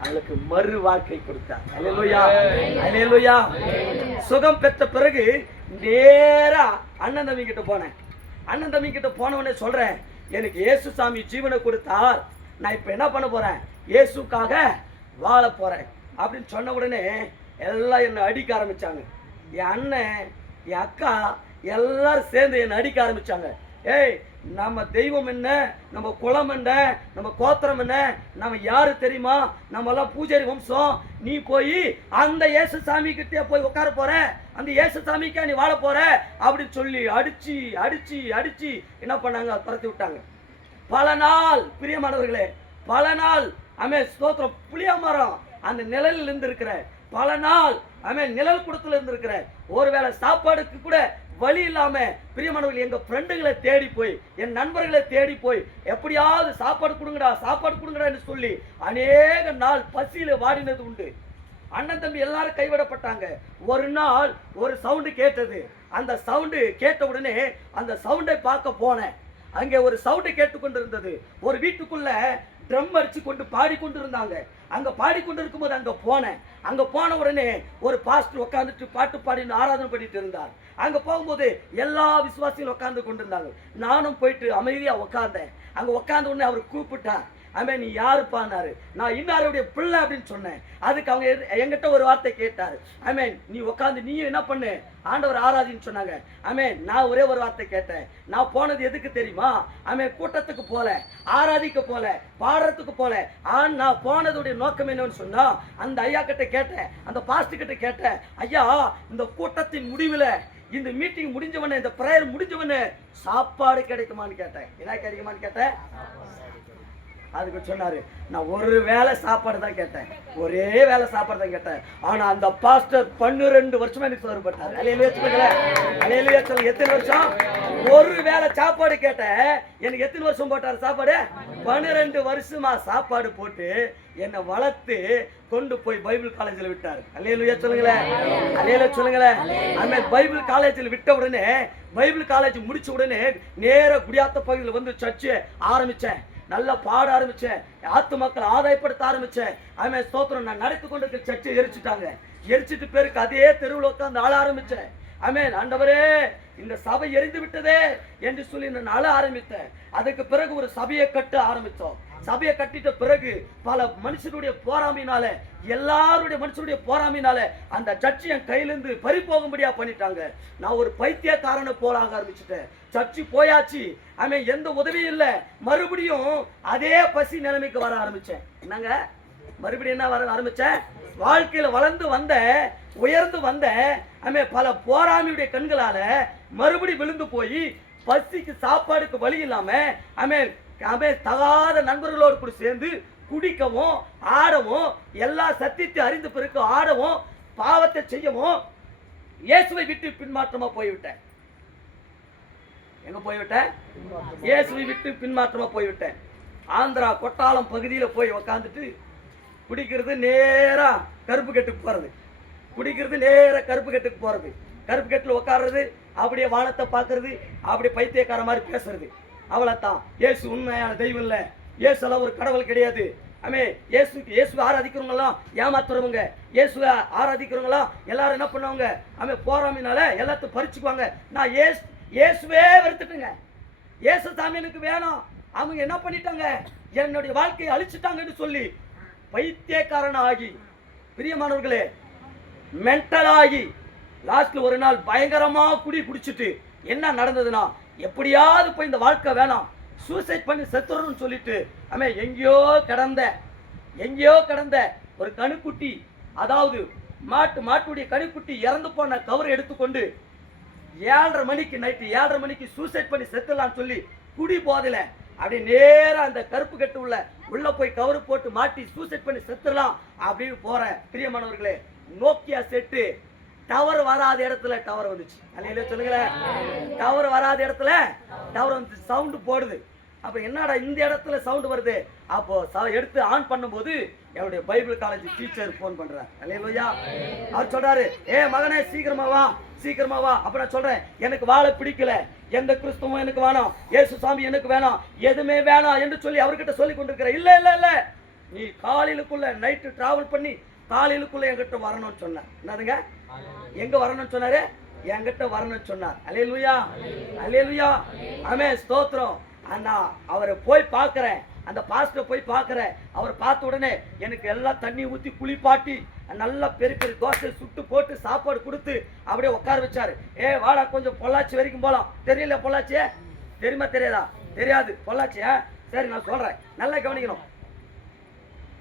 அவளுக்கு மறு வாழ்க்கை கொடுத்தார். அல்லேலூயா, அல்லேலூயா. சுகம் பெற்ற பிறகு நேரா அண்ணன் தம்பி கிட்ட போனேன். அண்ணன் தம்பி கிட்ட போனவனே சொல்றேன், எனக்கு இயேசு சாமி ஜீவனை கொடுத்தார், நான் இப்ப என்ன பண்ண போறேன், இயேசுக்காக வாழ போறேன் அப்படின்னு சொன்ன உடனே எல்லாம் என்னை அடிக்க ஆரம்பிச்சாங்க. என் அண்ணன், என் அக்கா எல்லாரும் சேர்ந்து என்னை அடிக்க ஆரம்பிச்சாங்க. ஏய், நம்ம தெய்வம் என்ன, நம்ம குலம் என்ன, நம்ம கோத்திரம் என்ன, நம்ம யாரு தெரியுமா, நம்ம எல்லாம் பூஜாரி வம்சம், நீ போய் அந்த இயேசு சாமி கிட்டே போய் உட்கார போற, அந்த இயேசு சாமிக்கா நீ வாழ போற அப்படின்னு சொல்லி அடிச்சு அடிச்சு அடிச்சு என்ன பண்ணாங்க, துரத்தி விட்டாங்க. பல நாள் பிரியமானவர்களே, பல நாள் ஸ்தோத்திரம், புளிய மரம் அந்த நிழலில் இருந்து இருக்கிற பல நாள் நிழல் கூடத்துல இருந்து இருக்கிற, ஒருவேளை சாப்பாடுக்கு கூட வழி இல்லாம பிரியமானவர்கள் எங்க ஃப்ரெண்டுகளை தேடி போய், என் நண்பர்களை தேடி போய் எப்படியாவது சாப்பாடு கொடுங்கடா சாப்பாடு கொடுங்கடான்னு சொல்லி அநேக நாள் பசியில வாடினது உண்டு. அண்ணன் தம்பி எல்லாரும் கைவிடப்பட்டாங்க. ஒரு நாள் ஒரு சவுண்டு கேட்டது. அந்த சவுண்டு கேட்ட உடனே அந்த சவுண்டை பார்க்க போனேன். அங்கே ஒரு சவுண்டு கேட்டுக்கொண்டு இருந்தது. ஒரு வீட்டுக்குள்ள ட்ரம் அடிச்சு கொண்டு பாடிக்கொண்டு இருந்தாங்க. அங்க பாடிக்கொண்டு இருக்கும்போது அங்க போனேன். அங்க போன உடனே ஒரு பாஸ்டர் உட்காந்துட்டு பாட்டு பாடின்னு ஆராதனை பண்ணிட்டு இருந்தார். அங்க போகும்போது எல்லா விசுவாசிகளும் உட்கார்ந்து கொண்டு இருந்தாங்க. நானும் போயிட்டு அமைதியா உட்கார்ந்தேன். அங்க உட்கார்ந்த உடனே அவர் கூப்பிட்டார். நீ யாருப்பான்னாரு. நான் இன்னாருடைய பிள்ளை அப்படின்னு சொன்னேன். அதுக்கு அவங்க என்கிட்ட ஒரு வார்த்தை கேட்டாரு. நீ உட்காந்து நீயும் என்ன பண்ணு, ஆண்டவர் ஆராதின்னு சொன்னாங்க. நான் ஒரே ஒரு வார்த்தை கேட்டேன். நான் போனது எதுக்கு தெரியுமா, கூட்டத்துக்கு போல, ஆராதிக்க போல, பாடுறதுக்கு போல. நான் போனதுடைய நோக்கம் என்னன்னு சொன்னா, அந்த ஐயா கிட்ட கேட்டேன், அந்த பாஸ்டர் கிட்ட கேட்டேன், ஐயா இந்த கூட்டத்தின் முடிவுல, இந்த மீட்டிங் முடிஞ்சவனே, இந்த பிரேயர் முடிஞ்சவனே சாப்பாடு கிடைக்குமான்னு கேட்டேன். என்ன கிடைக்குமான்னு கேட்டேன். அதுக்கு சொன்னாரு, நான் ஒரு வேளை சாப்பாடு தான் கேட்டேன், ஒரே வேளை சாப்பாடு தான் கேட்டேன். ஆனா அந்த பாஸ்டர் 12 வருஷமா எனக்கு சோறுபட்டாரு. எத்தனை வருஷம், ஒரு வேளை சாப்பாடு கேட்டேன், எனக்கு எத்தனை வருஷம் போட்டாரு சாப்பாடு, 12 வருஷமா சாப்பாடு போட்டு என்னை வளர்த்து கொண்டு போய் பைபிள் காலேஜில் விட்டாரு. அல்லேலூயா சொல்லுங்களேன், அல்லேலூயா சொல்லுங்களேன். பைபிள் காலேஜில் விட்ட உடனே, பைபிள் காலேஜ் முடிச்ச உடனே நேர குடியாத்த பகுதியில் வந்து சர்ச்சு ஆரம்பிச்சேன். நல்லா பாட ஆரம்பிச்சேன். ஆத்து மக்கள் ஆதாயப்படுத்த ஆரம்பிச்சேன். ஸ்தோத்திரம். நான் நடத்தி கொண்டிருக்க சர்ச்சை எரிச்சுட்டாங்க. எரிச்சிட்டு பேருக்கு அதே தெருவில் உட்காந்து ஆள ஆரம்பிச்சேன். ஆண்டவரே இந்த சபை எரிந்து விட்டதே என்று சொல்லி நான் அழ ஆரம்பித்தேன். அதுக்கு பிறகு ஒரு சபையை கட்ட ஆரம்பித்தோம். சபையை கட்டிட்ட பிறகு பல மனுஷனுடைய போராமையினால, எல்லாருடைய மனுஷனுடைய போராமையினால அந்த சர்ச்சை என் கையிலிருந்து பறி போகும்படியா பண்ணிட்டாங்க. நான் ஒரு பைத்தியக்காரனை போல ஆரம்பிச்சுட்டேன். சர்ச்சை போயாச்சு, எந்த உதவியும் இல்லை. மறுபடியும் அதே பசி நிலைமைக்கு வர ஆரம்பிச்சேன். என்னங்க, மறுபடியும் என்ன வர ஆரம்பிச்சேன், வாழ்க்கையில வளர்ந்து வந்த, உயர்ந்து வந்த பல போராமையுடைய கண்களால மறுபடி விழுந்து போய், பசிக்கு சாப்பாடுக்கு வழி இல்லாம தகாத நண்பர்களோடு கூட சேர்ந்து குடிக்கவும் ஆடவும், எல்லா சத்தியத்தை அறிந்து பிறகு ஆடவும், பாவத்தை செய்யவும், இயேசுவை விட்டு பின்மாற்றமா போய்விட்டேன். எங்க போய்விட்டேன், இயேசுவை விட்டு பின்மாற்றமா போய்விட்டேன். ஆந்திரா கொட்டாளம் பகுதியில போய் உக்காந்துட்டு குடிக்கிறது, நேரா கருப்பு கெட்டுக்கு போறது, குடிக்கிறது நேரா கருப்பு கெட்டுக்கு போறது, கருப்பு கெட்டுல உட்கார்றது, அப்படியே வானத்தை பார்க்கறது, அப்படியே பைத்தியக்கார மாதிரி பேசுறது. அவ்வளவுதான். இயேசு உண்மையான தெய்வம் இல்ல, இயேசு எல்லாம் ஒரு கடவுள் கிடையாது. இயேசுவை ஆராதிக்கிறவங்களாம் ஏமாத்துறவங்க, இயேசுவை ஆராதிக்கிறவங்களாம் எல்லாரும் என்ன பண்ணுவாங்க, போராமையினால எல்லாத்தையும் பறிச்சுக்குவாங்க. நான் இயேசுவே வெறுத்துட்டுங்க, இயேசு சாமி எனக்கு வேணும். அவங்க என்ன பண்ணிட்டாங்க, என்னுடைய வாழ்க்கையை அழிச்சுட்டாங்கன்னு சொல்லி பைத்தியக்காரன் ஆகி, பிரியமானவர்களே, மென்டல் ஆகி, லாஸ்ட்ல ஒரு நாள் பயங்கரமா குடி குடிச்சிட்டு என்ன நடந்ததுன்னா, எப்படியாவது போய் இந்த வாழ்க்கை வேணாம், சூசைட் பண்ணி செத்துறோம்னு சொல்லிட்டு எங்கேயோ கிடந்த ஒரு கணுக்குட்டி, அதாவது மாட்டுடைய கணுக்குட்டி இறந்து போன கவரை எடுத்துக்கொண்டு 7:30 மணிக்கு, நைட்டு 7:30 மணிக்கு சூசைட் பண்ணி செத்துலான்னு சொல்லி குடி போதில அப்படியே நேரா அந்த கருப்பு கட்டு உள்ள போய் கவரு போட்டு மாட்டி சூசைட் பண்ணி செத்துலாம் அப்படின்னு போறேன். பிரியமானவர்களே, நோக்கியா செட்டு டவர் வராத இடத்துல டவர் வந்துச்சு. அல்ல சொல்லுங்களேன், டவர் வராத இடத்துல டவர் வந்து சவுண்டு போடுது. அப்ப என்னடா இந்த இடத்துல சவுண்டு வருது, அப்போ எடுத்து ஆன் பண்ணும்போது என்னுடைய பைபிள் காலேஜ் டீச்சர் போன் பண்றாரு. அல்லேலூயா. அவர் சொல்றாரு, மகனே சீக்கிரமா வா. அப்ப நான் சொல்றேன், எனக்கு வாழ பிடிக்கல, எந்த கிறிஸ்துவும் எனக்கு வேணாம், இயேசு சாமி எனக்கு வேணாம், எதுவுமே வேணாம் என்று சொல்லி அவர்கிட்ட சொல்லி கொண்டிருக்கிறேன். இல்ல நீ காலையிலுக்குள்ள நைட்டு டிராவல் பண்ணி காலையிலுக்குள்ள என்கிட்ட வரணும்னு சொன்னார். என்னதுங்க? எங்க வரணும்னு சொன்னாரு? என்கிட்ட வரணும்னு சொன்னார். அல்லேலூயா, அல்லேலூயா, ஆமென், ஸ்தோத்திரம். அண்ணா அவரை போய் பார்க்கிறேன், அந்த பாஸ்டர் போய் பார்க்கிறேன். அவர் பார்த்த உடனே எனக்கு எல்லாம் தண்ணி ஊற்றி குளிப்பாட்டி நல்லா பெரிய பெரிய தோசை சுட்டு போட்டு சாப்பாடு கொடுத்து அப்படியே உட்கார வச்சாரு. வாடா கொஞ்சம் பொள்ளாச்சி வரைக்கும் போகலாம். தெரியல பொள்ளாச்சியே? தெரியுமா தெரியாதா? தெரியாது பொள்ளாச்சியா? சரி நான் சொல்றேன், நல்லா கவனிக்கணும்.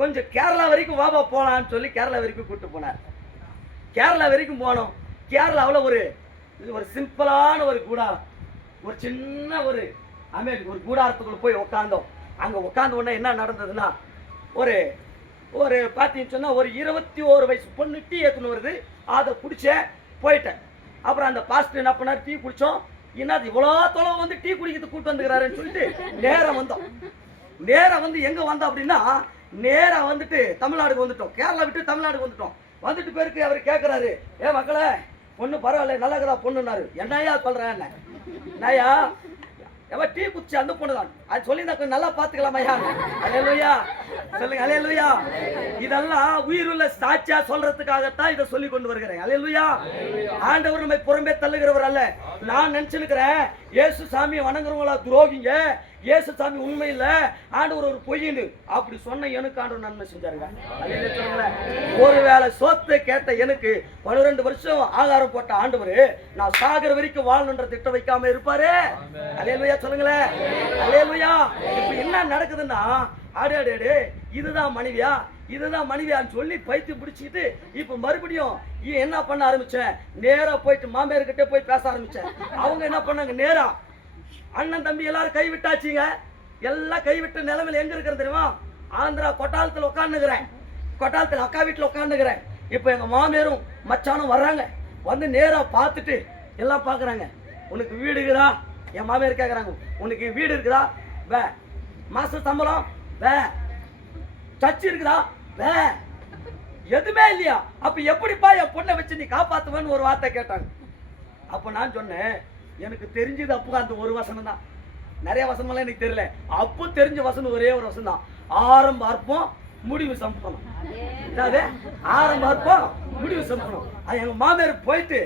கொஞ்சம் கேரளா வரைக்கும் வாபா போகலான்னு சொல்லி கேரளா வரைக்கும் கூப்பிட்டு போனார். கேரளா வரைக்கும் போனோம். கேரளாவில் ஒரு சிம்பிளான ஒரு கூடாரம், ஒரு சின்ன ஒரு ஒரு கூடாரத்துக்குள்ள போய் உட்காந்தோம். அங்கே உட்காந்த உடனே என்ன நடந்ததுன்னா, ஒரு பார்த்தீங்கன்னு சொன்னால் ஒரு 21 வயசு பொண்ணு டீ ஏற்றுன்னு வருது. அதை குடிச்சேன், போயிட்டேன். அப்புறம் அந்த பாஸ்டர் என்ன பண்ணார், டீ குடித்தோம். என்னது இவ்வளோ தொலைவு வந்து டீ குடிக்கிறது கூப்பிட்டு வந்துக்கிறாருன்னு சொல்லிட்டு நேரம் வந்தோம். நேரம் வந்து எங்கே வந்தோம் அப்படின்னா, நேராக வந்துட்டு தமிழ்நாடுக்கு வந்துட்டோம். கேரளா விட்டு தமிழ்நாடுக்கு வந்துட்டோம். வந்துட்டு பேருக்கு அவர் கேட்குறாரு, மக்களே பொண்ணு பரவாயில்ல நல்லா இருக்குதா பொண்ணுன்னாரு. என்னையா சொல்கிறேன், என்ன என்னையா எவன் டீ குடிச்சு அந்த பொண்ணு தான் அது சொல்லி நான் நல்லா பார்த்துக்கலாமையா? அல்லேலூயா சொல்லுங்க, அல்லேலூயா. இதெல்லாம் உயிர் உள்ள சாட்சியா சொல்றதுக்காகத்தான் இதை சொல்லி கொண்டு வருகிறேன். அல்லேலூயா. ஆண்டவர் நம்மை புறம்பே தள்ளுகிறவர் அல்ல. நான் நினைச்சிருக்கிறேன் இயேசு சாமியை வணங்குறவங்களா துரோகிங்க, இயேசு சாமி உண்மை இல்ல, ஆண்டவர் ஒரு பொய்னு அப்படி சொன்ன எனக்கு ஆண்டவர் நன்மை செஞ்சாருங்க. ஒருவேளை சோத்தை கேட்ட எனக்கு 12 வருஷம் ஆகாரம் போட்ட ஆண்டவர் நான் சாகர வரைக்கும் வாழணுன்ற திட்டம் வைக்காம இருப்பாரு. அல்லேலூயா சொல்லுங்களேன், அல்லேலூயா. இப்ப என்ன நடக்குதுன்னா, ஆடே இதுதான் மனைவியா, இதுதான் மனைவியான்னு சொல்லி பைத்து பிடிச்சிக்கிட்டு இப்ப மறுபடியும் என்ன பண்ண ஆரம்பிச்சேன், நேரா போயிட்டு மாமியார்கிட்ட போய் பேச ஆரம்பிச்சேன். அவங்க என்ன பண்ணாங்க, நேரா அண்ணன் தம்பி எல்லாரும் கைவிட்டாச்சுங்க. எல்லாம் கைவிட்ட நிலைமையில எங்க இருக்கிறது தெரியுமா? ஆந்திரா கொட்டாலத்தில் உட்காந்துக்கிறேன், கொட்டாலத்தில் அக்கா வீட்டில் உட்காந்துக்கிறேன். இப்போ எங்க மாமியாரும் மச்சானும் வர்றாங்க. வந்து நேரா பார்த்துட்டு எல்லாம் பார்க்குறாங்க. உனக்கு வீடு இருக்குதா? என் மாமியார் கேட்குறாங்க, உனக்கு வீடு இருக்குதா? வே. மாச சம்பளம்? வே. சர்ச்சு இருக்குதா? வே. எதுவுமே இல்லையா? அப்ப எப்படிப்பா என் பொண்ணை வச்சு நீ காப்பாத்துவேன்னு ஒரு வார்த்தை கேட்டாங்க. அப்ப நான் சொன்னேன், எனக்கு தெரிஞ்சது அப்போ அந்த ஒரு வசனம் தான். நிறைய வசனம்லாம் எனக்கு தெரியல. அப்போ தெரிஞ்ச வசனம் ஒரே ஒரு வசனம் தான். ஆரம்ப அற்பம் முடிவு சம்பளம். அதாவது ஆரம்ப அற்பம் முடிவு சம்பளம். அது எங்க மாமியார் போயிட்டு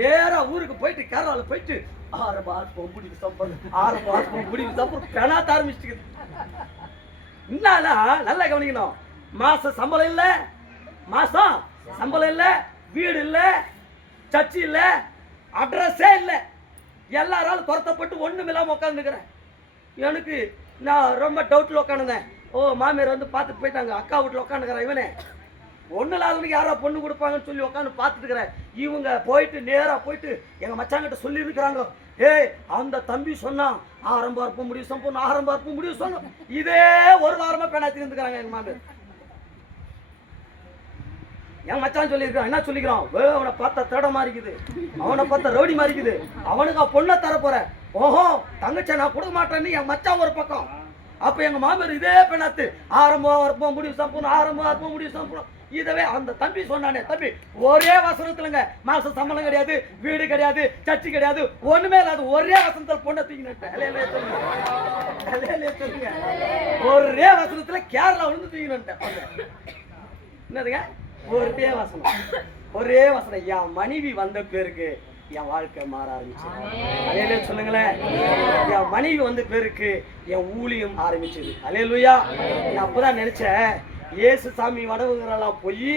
நேரா ஊருக்கு போயிட்டு கேரளாவில் போயிட்டு ஆரம்ப அற்பம் முடிவு சம்பளம், ஆரம்ப அற்பம் முடிவு சம்பளம் பெணாத்த ஆரம்பிச்சுட்டு. என்னன்னா நல்லா கவனிக்கணும், மாச சம்பளம் இல்ல, மாசம் சம்பளம் இல்ல, வீடு இல்ல, சர்ச்சு இல்ல, அட்ரஸே இல்ல, எல்லாராலும் துரத்தப்பட்டு ஒண்ணும் இல்லாம உட்காந்துக்கிறேன். எனக்கு நான் ரொம்ப டவுட்ல உட்காந்துருந்தேன். மாமியார் வந்து பார்த்துட்டு போயிட்டாங்க, அக்கா வீட்டில் உட்காந்துக்கிறேன். இவனே ஒண்ணு இல்லாதவனுக்கு யாரா பொண்ணு கொடுப்பாங்கன்னு சொல்லி உட்காந்து பார்த்துட்டுக்கிறேன். இவங்க போயிட்டு நேரா போயிட்டு எங்க மச்சாங்கிட்ட சொல்லி இருக்கிறாங்க, அந்த தம்பி சொன்னா ஆரம்ப அற்பம் முடிவு சம்பளம், ஆரம்ப அற்பம் முடிவு சொன்னோம். இதே ஒரு வாரமா பேனாத்தி இருந்துக்கிறாங்க எங்க மாமியார். என் மச்சான் சொல்லியிருக்கான், என்ன சொல்லிக்கிறான், அவனை பார்த்தா தேட மாறிக்குது, அவனை பார்த்தா ரவுடி மாறிக்குது, அவனுக்கு பொண்ணை தர போற. ஓஹோ தங்கச்சா நான் கொடுக்க மாட்டேன்னு என் மச்சான் ஒரு பக்கம். அப்ப எங்க மாமியார் இதே பெண்ணாத்து ஆரம்பம் அற்பம் முடிவு சம்பளம், ஆரம்பம் அற்பம் முடிவு சம்பளம். இதவே அந்த தம்பி சொன்னானே, தம்பி ஒரே வசனத்துலங்க மாச சம்பளம் கிடையாது, வீடு கிடையாது, சர்ச்சு கிடையாது, ஒண்ணுமே இல்லாது ஒரே வசனத்துல பொண்ணை தூக்கினேன். ஒரே வசனத்துல கேரளா வந்து தூக்கினேன். என்னதுங்க, ஒரே வசனம், ஒரே வசனம். என் மனைவி வந்த பேருக்கு என் வாழ்க்கை மாற ஆரம்பிச்சு. அலையிலே சொல்லுங்களேன், என் மனைவி வந்த பேருக்கு என் ஊழியம் ஆரம்பிச்சது. அல்லேலூயா. நான் அப்பதான் நினைச்சேன், இயேசு சாமி வணங்குறலாம் போய்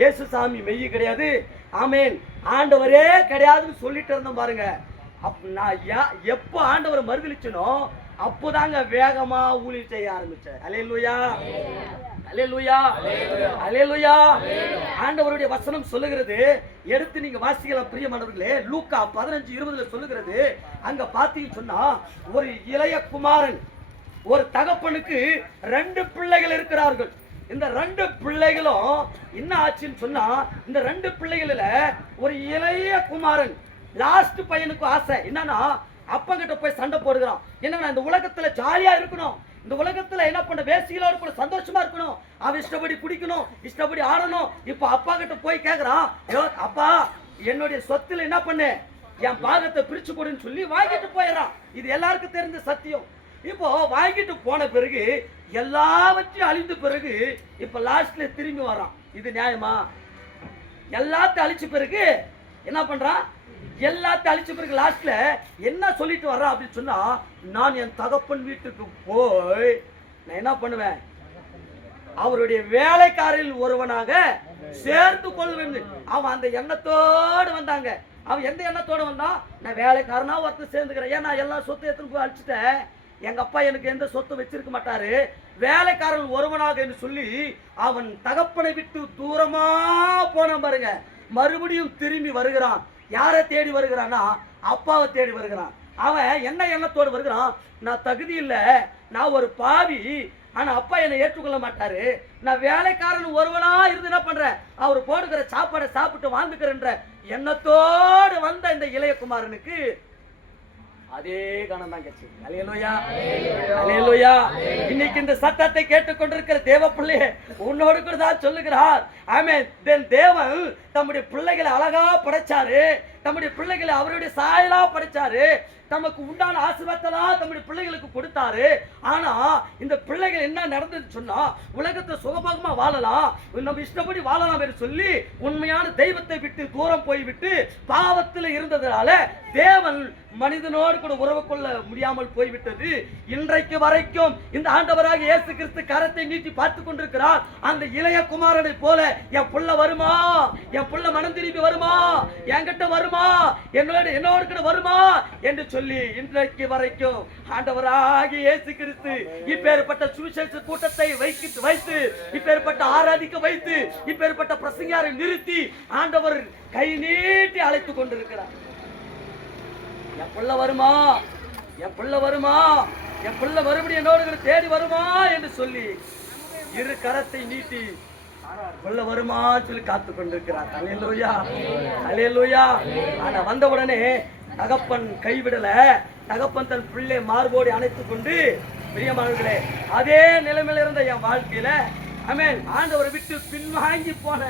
இயேசு சாமி மெய்ய கிடையாது, ஆமேன் ஆண்டவரே கிடையாதுன்னு சொல்லிட்டு இருந்தோம் பாருங்க. நான் எப்போ ஆண்டவரை மறுதளிச்சனோ அப்போதாங்க வேகமா ஊழியம் செய்ய ஆரம்பிச்சேன். அல்லேலூயா, அல்லேலூயா, அல்லேலூயா. ஆண்டவருடைய வசனம் சொல்லுகிறது, எடுத்து நீங்க வாசிக்கலாம் பிரியமானவர்களே. லூக்கா 15:20 சொல்லுகிறது. அங்க பாத்தீங்கன்னு சொன்னா, ஒரு இளைய குமாரன், ஒரு தகப்பனுக்கு 2 பிள்ளைகள் இருக்கிறார்கள். இந்த 2 பிள்ளைகளும் என்ன ஆச்சுன்னு சொன்னா, இந்த 2 பிள்ளைகளில ஒரு இளைய குமாரன் லாஸ்ட் பையனுக்கு ஆசை என்னன்னா, அப்பா கிட்ட போய் சண்டை போடுகிறான். என்னன்னா, இந்த உலகத்துல ஜாலியா இருக்கணும், இந்த உலகத்துல என்ன பண்ண வேசிகளா இருக்கணும், சந்தோஷமா இருக்கணும், அவன் இஷ்டப்படி குடிக்கணும், இஷ்டப்படி ஆடணும். இப்ப அப்பா கிட்ட போய் கேக்குறான், அப்பா என்னுடைய சொத்துல என்ன பண்ணு, என் பாகத்தை பிரிச்சு கொடுன்னு சொல்லி வாங்கிட்டு போயிடறான். இது எல்லாருக்கும் தெரிஞ்ச சத்தியம். இப்போ வாங்கிட்டு போன பிறகு எல்லாவற்றையும் அழிந்த பிறகு இப்ப லாஸ்ட்ல திரும்பி வரான். இது நியாயமா? எல்லாத்தையும் அழிச்ச பிறகு என்ன பண்றான்? எல்லாத்தையும் அழிச்ச பிறகு லாஸ்ட்ல என்ன சொல்லிட்டு வர்றான் அப்படின்னு சொன்னா, நான் என் தகப்பன் வீட்டுக்கு போய் நான் என்ன பண்ணுவேன், அவருடைய வேலைக்காரில் ஒருவனாக சேர்ந்து கொள்வேன். அவன் அந்த எண்ணத்தோடு வந்தாங்க. அவன் எந்த எண்ணத்தோடு வந்தான்? நான் வேலைக்காரனா ஒருத்தர் சேர்ந்துக்கிறேன். ஏன்னா எல்லா சொத்து எடுத்துன்னு போய் அழிச்சிட்டேன், எங்க அப்பா எனக்கு எந்த சொத்து வச்சிருக்க மாட்டாரு, வேலைக்காரன் ஒருவனாக என்று சொல்லி அவன் தகப்பனை விட்டு தூரமா போன பாருங்க. மறுபடியும் திரும்பி வருகிறான். யாரை தேடி வருகிறான்னா, அப்பாவை தேடி வருகிறான். அவன் என்ன எண்ணத்தோடு வருகிறான்? நான் தகுதி இல்லை, நான் ஒரு பாவி, ஆனா அப்பா என்னை ஏற்றுக்கொள்ள மாட்டாரு, நான் வேலைக்காரன் ஒருவனா இருந்து என்ன பண்றேன், அவர் போடுகிற சாப்பாடை சாப்பிட்டு வாழ்ந்துக்கிறேன்ற எண்ணத்தோடு வந்த இந்த இளையகுமாரனுக்கு அதே கணம் தான் கட்சி. அல்லேலூயா, அல்லேலூயா. இன்னைக்கு இந்த சத்தத்தை கேட்டுக்கொண்டிருக்கிற தேவ பிள்ளையே, உன்னோடு கூட தான் சொல்லுகிறார். ஆமென். தேவன் தம்முடைய பிள்ளைகளை அழகா படைச்சாரு, தம்முடைய பிள்ளைகளை அவருடைய சாயலா படைச்சாரு, தமக்கு உண்டான ஆசீர்வாதத்தெல்லாம் தம்முடைய பிள்ளைகளுக்கு கொடுத்தாரு. ஆனா இந்த பிள்ளைகள் என்ன நடந்தது சொன்னா, உலகத்தை சுகபோகமா வாழலாம், நம்ம இஷ்டப்படி வாழலாம் என்று சொல்லி உண்மையான தெய்வத்தை விட்டு தூரம் போய்விட்டு பாவத்தில் இருந்ததுனால தேவன் மனிதனோடு கூட உறவு கொள்ள முடியாமல் போய்விட்டது. இன்றைக்கு வரைக்கும் இந்த ஆண்டவராக இயேசு கிறிஸ்து கரத்தை நீட்டி பார்த்து கொண்டிருக்கிறார். அந்த இளைய குமாரனை போல என் புள்ள வருமா, என் புள்ள மனம் திரும்பி வருமா, என்கிட்ட வருமா, என்னோடு கூட வருமா என்று சொல்லி இன்றைக்கு வரைக்கும் ஆண்டவராக இயேசு கிறிஸ்து இப்பேற்பட்ட சுவிசேஷ கூட்டத்தை வைத்து இப்பேற்பட்ட ஆராதிக்க வைத்து இப்பேற்பட்ட பிரசங்கியாரை நிறுத்தி ஆண்டவர் கை நீட்டி அழைத்துக் கொண்டிருக்கிறார். என் புள்ள வருமா, என் புள்ள வருமா, என் புள்ள மறுபடியும் என்னோடு தேடி வருமா என்று சொல்லி இரு கரத்தை நீட்டி புள்ள வருமா சொல்லி காத்து கொண்டிருக்கிறார். அல்லேலூயா, அல்லேலூயா. ஆனா வந்த உடனே தகப்பன் கைவிடல, தகப்பன் தன் பிள்ளை மார்போடு அணைத்துக் கொண்டு, பிரியமானவர்களே, அதே நிலைமையில இருந்த என் வாழ்க்கையில ஆமென் ஆண்டவரை விட்டு பின்வாங்கி போன,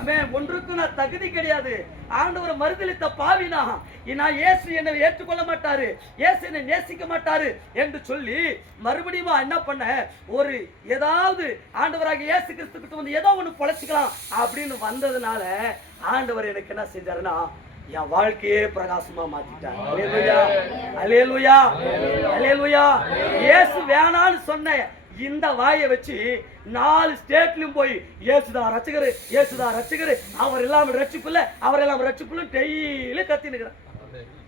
ஆமென், ஒன்றுக்கும் நான் தகுதி கிடையாது, ஆண்டவரை மறுதலித்த பாவினா, நான் இயேசு என்னை ஏற்றுக்கொள்ள மாட்டாரு, இயேசு என்னை நேசிக்க மாட்டாரு என்று சொல்லி மறுபடியும் என்ன பண்ண, ஒரு ஏதாவது ஆண்டவராக இயேசு கிறிஸ்து கிட்ட வந்து ஏதோ ஒண்ணு பொழைச்சிக்கலாம் அப்படின்னு வந்ததுனால ஆண்டவர் எனக்கு என்ன செஞ்சாருன்னா, என் வாழ்க்கையே பிரகாசமா மாத்திட்டார். அல்லேலூயா, அல்லேலூயா, அல்லேலூயா. இயேசு வேணான்னு சொன்ன இந்த வாயை வச்சு 4 ஸ்டேட்லயும் போய் இயேசுதான் ரட்சகர், இயேசுதான் ரட்சகர், அவர் எல்லாம் ரட்சிப்பு இல்ல, அவர் எல்லாம் ரட்சிப்பு இல்ல டெய்லி கத்தி நிக்கிறேன்.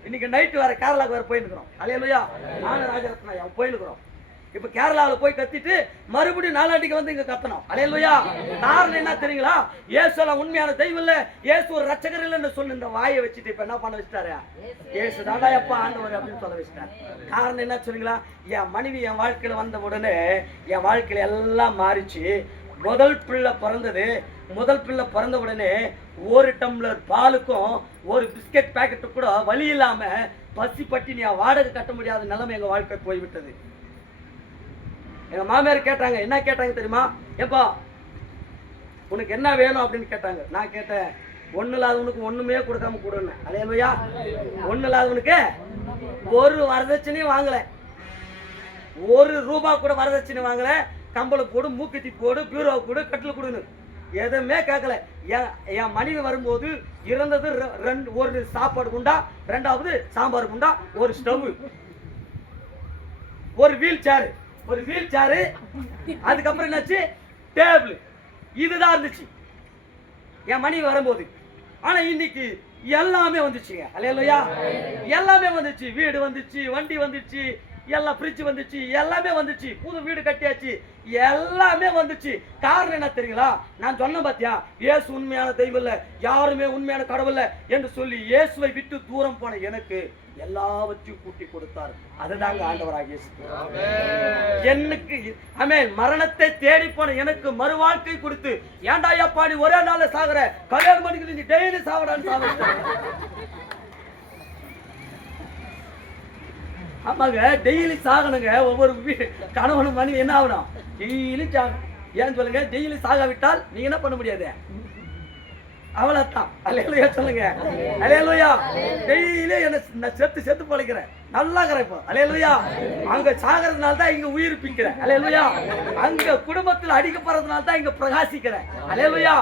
இன்னைக்கு நைட்டு வேற கேரளாவுக்கு வேற போயிருக்கிறோம். அல்லேலூயா. நானும் ராஜரத்னா போயிருக்கிறோம். இப்ப கேரளாவில் போய் கத்திட்டு மறுபடியும் நாளாண்டிக்கு வந்து இங்க கத்தணும். அல்லேலூயா. காரணம் என்ன தெரியுங்களா? இயேசு எல்லாம் உண்மையான தெய்வம் இல்ல, இயேசு ஒரு ரட்சகர் இல்லைன்னு சொன்ன இந்த வாயை வச்சுட்டு இப்ப என்ன பண்ண வச்சுட்டாரு, இயேசு தாண்டா எப்பா ஆண்டவர் அப்படின்னு சொல்ல வச்சுட்டாரு. காரணம் என்ன சொல்லுங்களா? என் மனைவி என் வாழ்க்கையில வந்த உடனே என் வாழ்க்கையில எல்லாம் மாறிச்சு. முதல் பிள்ளை பிறந்தது. முதல் பிள்ளை பிறந்த உடனே ஒரு டம்ளர் பாலுக்கும் ஒரு பிஸ்கட் பேக்கெட்டு கூட வழி இல்லாம பசி பட்டினி வாடகை கட்ட முடியாத நிலைமை எங்க வாழ்க்கை போய்விட்டது. எங்க மாமியார் கேட்டாங்க, என்ன கேட்டாங்க தெரியுமா? எப்பா உனக்கு என்ன வேணும் அப்படின்னு கேட்டாங்க. நான் கேட்டேன், ஒண்ணு இல்லாதவனுக்கு ஒண்ணுமே கொடுக்காம கொடுன்னு. அல்லேலூயா. ஒண்ணு இல்லாதவனுக்கு ஒரு வரதட்சணையும் வாங்கல, ஒரு ரூபா கூட வரதட்சணை வாங்கல. கம்பளம் போடு, மூக்குத்தி போடு, பீரோ போடு, கட்டில் கொடுன்னு எதுவுமே கேட்கல. என் மனைவி வரும்போது இருந்தது ஒரு சாப்பாடு குண்டா, 2வது சாம்பார் குண்டா, ஒரு ஸ்டவ், ஒரு வீல் சேரு, அதுக்கப்புறம் என்னாச்சு டேபிள், இதுதான் இருந்துச்சு என் மனைவி வரும்போது. ஆனா இன்னைக்கு எல்லாமே வந்துச்சுங்க. அல்லேலூயா. எல்லாமே வந்துச்சு. வீடு வந்துச்சு, வண்டி வந்துச்சு, எல்லாம் ஃப்ரிட்ஜ் வந்துச்சு, எல்லாமே வந்துச்சு, புது வீடு கட்டியாச்சு, எல்லாமே வந்துச்சு. காரணம் என்ன தெரியுங்களா? நான் சொன்ன பாத்தியா, இயேசு உண்மையான தெய்வம் இல்ல, யாருமே உண்மையான கடவுள் இல்ல என்று சொல்லி இயேசுவை விட்டு தூரம் போன எனக்கு எல்லாவற்றையும் கூட்டி கொடுத்தார். அதுதாங்க ஆண்டவராக இயேசு. எனக்கு ஆமென் மரணத்தை தேடி போன எனக்கு மறுவாழ்க்கை கொடுத்து, ஏன்டா ஐயப்பா நீ ஒரே நாள்ல சாகுற, கல்யாணம் பண்ணிக்கிட்டு நீ டெய்லி சாவடான்னு சாவ. ஆமாங்க, டெய்லி சாகணுங்க. ஒவ்வொரு கணவனும் மனைவி என்ன ஆகணும், டெய்லி சாகணும். ஏன்னு சொல்லுங்க, டெய்லி சாகாவிட்டால் நீங்க என்ன பண்ண முடியாது, அவ்வளவுதான். அல்லேலூயா சொல்லுங்க. அல்லேலூயா. டெய்லி என்ன செத்து பழைக்கிறேன், நல்லா கரைப்போம். அல்லேலூயா. அங்க சாகிறதுனால தான் இங்க உயிர் பிக்கிறேன். அல்லேலூயா. அங்க குடும்பத்தில் அடிக்கப்படுறதுனால தான் இங்க பிரகாசிக்கிறேன். அல்லேலூயா.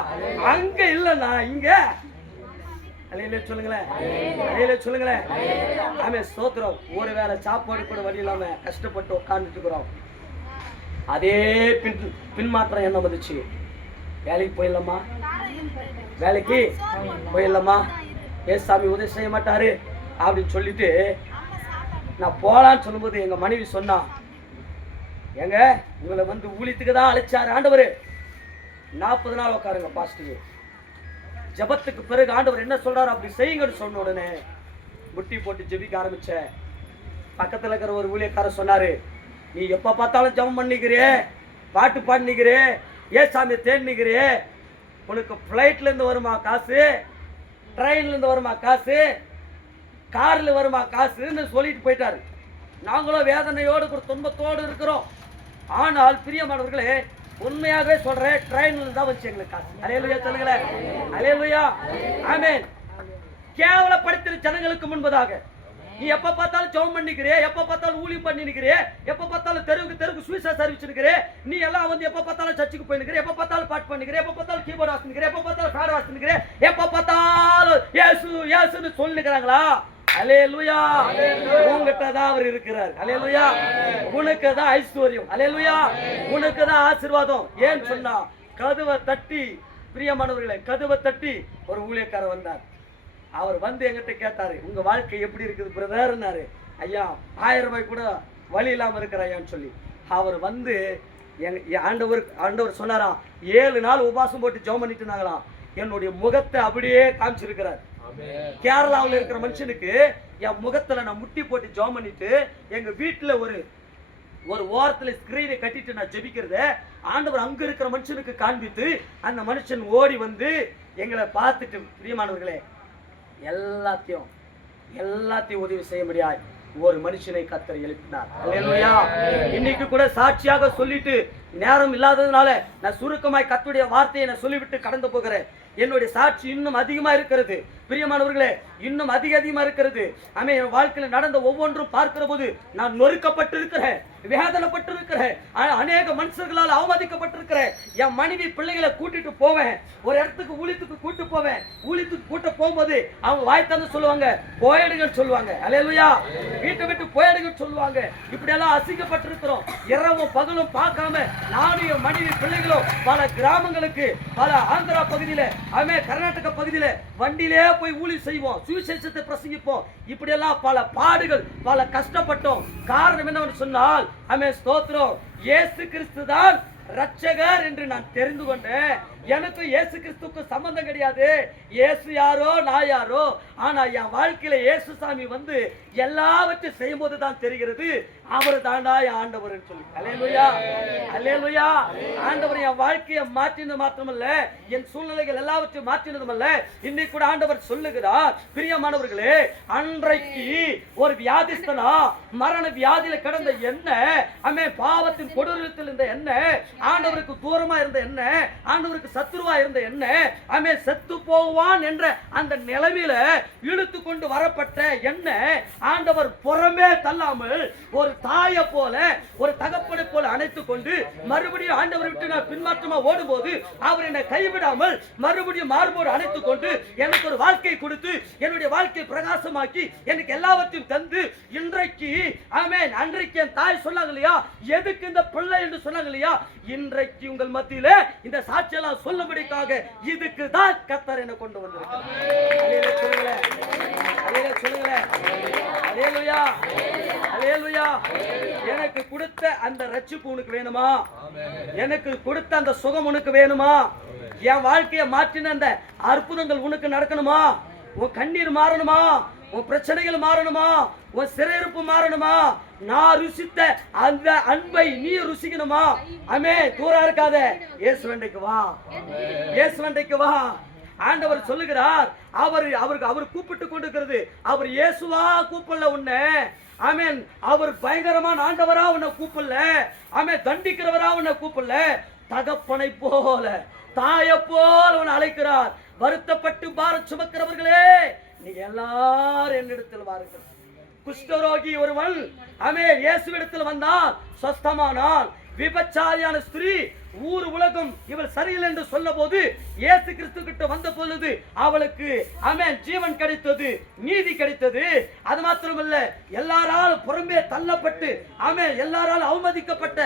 அங்க இல்லைன்னா இங்க. அல்லேலூயா சொல்லுங்களேன். அல்லேலூயா சொல்லுங்களேன். ஆமென் ஸ்தோத்திரம். ஒருவேளை சாப்பாடு கூட வழி இல்லாம கஷ்டப்பட்டு உட்கார்ந்துட்டு இருக்கிறோம். அதே பின்மாற்றம் என்ன வந்துச்சு? வேலைக்கு போயிடலாமா, வேலைக்கு போயிடலாமா, ஏசாமி உதவி செய்ய மாட்டாரு அப்படின்னு சொல்லிட்டு நான் போலான்னு சொல்லும்போது எங்க மனைவி சொன்னா, எங்க உங்களை வந்து ஊழியத்துக்கு தான் அழைச்சாரு ஆண்டவர். 40 நாள் உட்காருங்க பாஸ்டர். ஜபத்துக்கு பிறகு ஆண்டவர் என்ன சொல்றாரு அப்படி செய்யுங்கன்னு சொன்ன உடனே முட்டி போட்டு ஜெபிக்க ஆரம்பிச்சேன். பக்கத்துல இருக்கிற ஒரு ஊழியக்காரர் சொன்னாரு, நீ எப்ப பார்த்தாலும் ஜபம் பண்ணிக்கிறே, பாட்டு பாடினிக்கிறே, ஏசாமியை தேடினிக்கிறே, உனக்கு ஃப்ளைட்ல இருந்து வருமா காசு, ட்ரெயின்ல இருந்து வருமா காசு, கார்ல வருமா காசுன்னு சொல்லிட்டு போயிட்டாரு. நாங்களும் வேதனையோடு ஒரு துன்பத்தோடு இருக்கிறோம். ஆனால் பிரியமானவர்களே, உண்மையாகவே சொல்றேன், ட்ரெயின்ல தான் வச்சு எங்களுக்கு காசு. அல்லேலூயா சொல்லுங்களேன். அல்லேலூயா. ஆமென். கேவலப்படுத்தின ஜனங்களுக்கு முன்பதாக நீ எப்ப பார்த்தாலும் ஜெபம் பண்ணிக்கிறே, எப்ப பார்த்தாலும் ஊழியம் பண்ணி நிக்கிறே, எப்ப பார்த்தாலும் தெருவுக்கு சுவிசேஷ சர்வீஸ் நிக்கிறே, நீ எல்லாம் வந்து எப்ப பார்த்தாலும் சர்ச்சுக்கு போய் நிக்கிறே, எப்ப பார்த்தாலும் பாட்டு பண்ணிக்கிறே, எப்ப பார்த்தாலும் கீபோர்ட் வாசிக்கிறே, எப்ப பார்த்தாலும் ஃபேன் வாசிக்கிறே, எப்ப பார்த்தாலும் இயேசு இயேசுன்னு சொல்லிக்கிறாங்களா? அல்லேலூயா. உங்ககிட்ட தான் அவர் இருக்கிறார். அல்லேலூயா. உனக்கு தான் ஐஸ்வர்யம். அல்லேலூயா. உனக்கு தான் ஆசீர்வாதம். ஏன் சொன்னா, கதவை தட்டி, பிரியமானவர்களே, கதவை தட்டி ஒரு ஊழியக்காரர் வந்தார். அவர் வந்து எங்கிட்ட கேட்டாரு, உங்க வாழ்க்கை எப்படி இருக்குது பிரதர்னாரு. ஐயா 1000 ரூபாய் கூட வழி இல்லாம இருக்கிற ஐயான்னு சொல்லி அவர் வந்து ஆண்டவர் சொன்னாராம், 7 நாள் உபாசம் போட்டு ஜெபம் பண்ணிட்டு இருந்தாங்களாம். என்னுடைய முகத்தை அப்படியே காமிச்சிருக்கிறார். கேரளாவில் இருக்கிற மனுஷனுக்கு என் முகத்துல நான் முட்டி போட்டு ஜெபம் பண்ணிட்டு எங்க வீட்டுல ஒரு ஓரத்துல ஸ்கிரீனை கட்டிட்டு நான் ஜெபிக்கிறத ஆண்டவர் அங்க இருக்கிற மனுஷனுக்கு காண்பித்து அந்த மனுஷன் ஓடி வந்து எங்களை பார்த்துட்டு, பிரியமானவர்களே, எல்லாத்தையும் உதவி செய்ய முடியாது ஒரு மனுஷனை கர்த்தர் எழுப்பினார். அல்லேலூயா. இன்னைக்கு கூட சாட்சியாக சொல்லிட்டு நேரம் இல்லாததுனால நான் சுருக்கமாய் கர்த்தருடைய வார்த்தையை நான் சொல்லிவிட்டு கடந்து போகிறேன். என்னுடைய சாட்சி இன்னும் அதிகமா இருக்கிறது. பிரியமானவர்களே, இன்னும் அதிகமா இருக்கிறது. ஆமே, என் வாழ்க்கையில நடந்த ஒவ்வொன்றும் பார்க்கிற போது நான் நொறுக்கப்பட்டிருக்கிறேன், வேதனைப்பட்டிருக்கிறேன், அநேக மனுஷர்களால் அவமதிக்கப்பட்டிருக்கிறேன். என் மனைவி பிள்ளைகளை கூட்டிட்டு போவேன், ஒரு இடத்துக்கு ஊழியத்துக்கு கூட்டு போவேன். ஊழியத்துக்கு கூட்ட போகும்போது அவங்க வாய் தந்து சொல்லுவாங்க, போயிடுங்கன்னு சொல்லுவாங்க. அல்லேலூயா. வீட்டை விட்டு போயிடுங்கன்னு சொல்லுவாங்க. இப்படி எல்லாம் அசிங்கப்பட்டிருக்கிறோம். இரவும் பகலும் பார்க்காம நானும் என் மனைவி பிள்ளைகளும் பல கிராமங்களுக்கு, பல ஆந்திரா பகுதியில, ஆமே கர்நாடக பகுதியில வண்டியிலே போய் ஊழியம் செய்வோம், சுவிசேஷத்தை பிரசங்கிப்போம். இப்படி எல்லாம் பல பாடுகள், பல கஷ்டப்பட்டோம். காரணம் என்னவென்று சொன்னால், ஆமே ஸ்தோத்திரம், இயேசு கிறிஸ்து தான் ரட்சகர் என்று நான் தெரிந்து கொண்டேன். எனக்கு இயேசு கிறிஸ்துக்கு சம்பந்தம் கிடையாது. இயேசு யாரோ நான் யாரோ. ஆனா என் வாழ்க்கையில இயேசு சாமி வந்து எல்லாவற்றையும் செய்யும் போது தான் தெரிகிறது அவர் தாண்டா ஆண்டவர் சொல்லி. அல்லேலூயா. அல்லேலூயா. ஆண்டவர் என் வாழ்க்கையை மாற்றினது மாத்திரமல்ல, என் சூழ்நிலைகள் எல்லாவற்றையும் மாற்றினதும் அல்ல, இன்னைக்கு கூட ஆண்டவர் சொல்லுகிறார், பிரியமானவர்களே, அன்றைக்கு ஒரு வியாதிஸ்தனா மரண வியாதியில கிடந்த என்ன, ஆமே பாவத்தின் கொடூரத்தில் இருந்த என்ன, ஆண்டவருக்கு தூரமா இருந்த என்ன, ஆண்டவருக்கு சத்துருவா இருந்த என்ன, ஆமே செத்து போவான் என்ற அந்த நிலைமையில இழுத்து கொண்டு வரப்பட்ட என்ன ஆண்டவர் புறமே தள்ளாமல் ஒரு தாயை போல, ஒரு தகப்பனை போல அணைத்துக் கொண்டு மறுபடியும் ஆண்டவரை விட்டு நான் பின்மாற்றமா ஓடும் போது அவர் என்னை கைவிடாமல் மறுபடியும் மார்போடு அணைத்துக் கொண்டு எனக்கு ஒரு வாழ்க்கை கொடுத்து என்னுடைய வாழ்க்கையை பிரகாசமாக்கி எனக்கு எல்லாவற்றையும் தந்து இன்றைக்கு, ஆமென், அன்றைக்கு என் தாய் சொன்னாங்க இல்லையா, எதுக்கு இந்த பிள்ளை என்று சொன்னாங்க இல்லையா, இன்றைக்கு உங்கள் மத்தியில இந்த சாட்சியெல்லாம் சொல்லும்படிக்காக இதுக்கு தான் கர்த்தர் என்னை கொண்டு வந்திருக்கிறார். எனக்கு கொடுத்த அந்த ரட்சிப்பு உனக்கு வேணுமா? எனக்கு கொடுத்த அந்த சுகம் உனக்கு வேணுமா? என் வாழ்க்கையை மாற்றின அந்த அற்புதங்கள் உனக்கு நடக்கணுமா? உன் கண்ணீர் மாறணுமா? உன் பிரச்சனைகள் மாறணுமா? உன் சிறையிருப்பு மாறணுமா? நான் ருசித்த அந்த அன்பை நீ ருசிக்கணுமா? ஆமே, தூரம் இருக்காத, இயேசுவண்டைக்கு வா, இயேசுவண்டைக்கு வா. ஆண்டவர் சொல்லுகிறார், அவர் கூப்பிட்டு கொண்டிருக்கிறது. அவர் இயேசுவா கூப்பிடல உன்னை, ஆமென், அவர் பயங்கரமான ஆண்டவரா உன்னை கூப்பிடல, ஆமென், தண்டிக்கிறவரா உன்னை கூப்பிடல, தகப்பனை போல தாயை போல உன்னை அழைக்கிறார். வருத்தப்பட்டு பாரம் சுமக்கிறவர்களே, நீங்க எல்லாரும் என்னிடத்தில் வாருங்கள். குஷ்டரோகி ஒருவன் இயேசுவிடத்தில் வந்தான், சொஸ்தமானான். விபச்சாரியான ஸ்திரீ ஊர் உலகம் இவள் சரியில்லை என்று சொன்ன போது இயேசு கிறிஸ்து கிட்ட வந்த பொழுது அவளுக்கு ஜீவன் கிடைத்தது, நீதி கிடைத்தது. அது மாத்திரமல்ல, எல்லாராலும் புறம்பே தள்ளப்பட்டு எல்லாராலும் அவமதிக்கப்பட்ட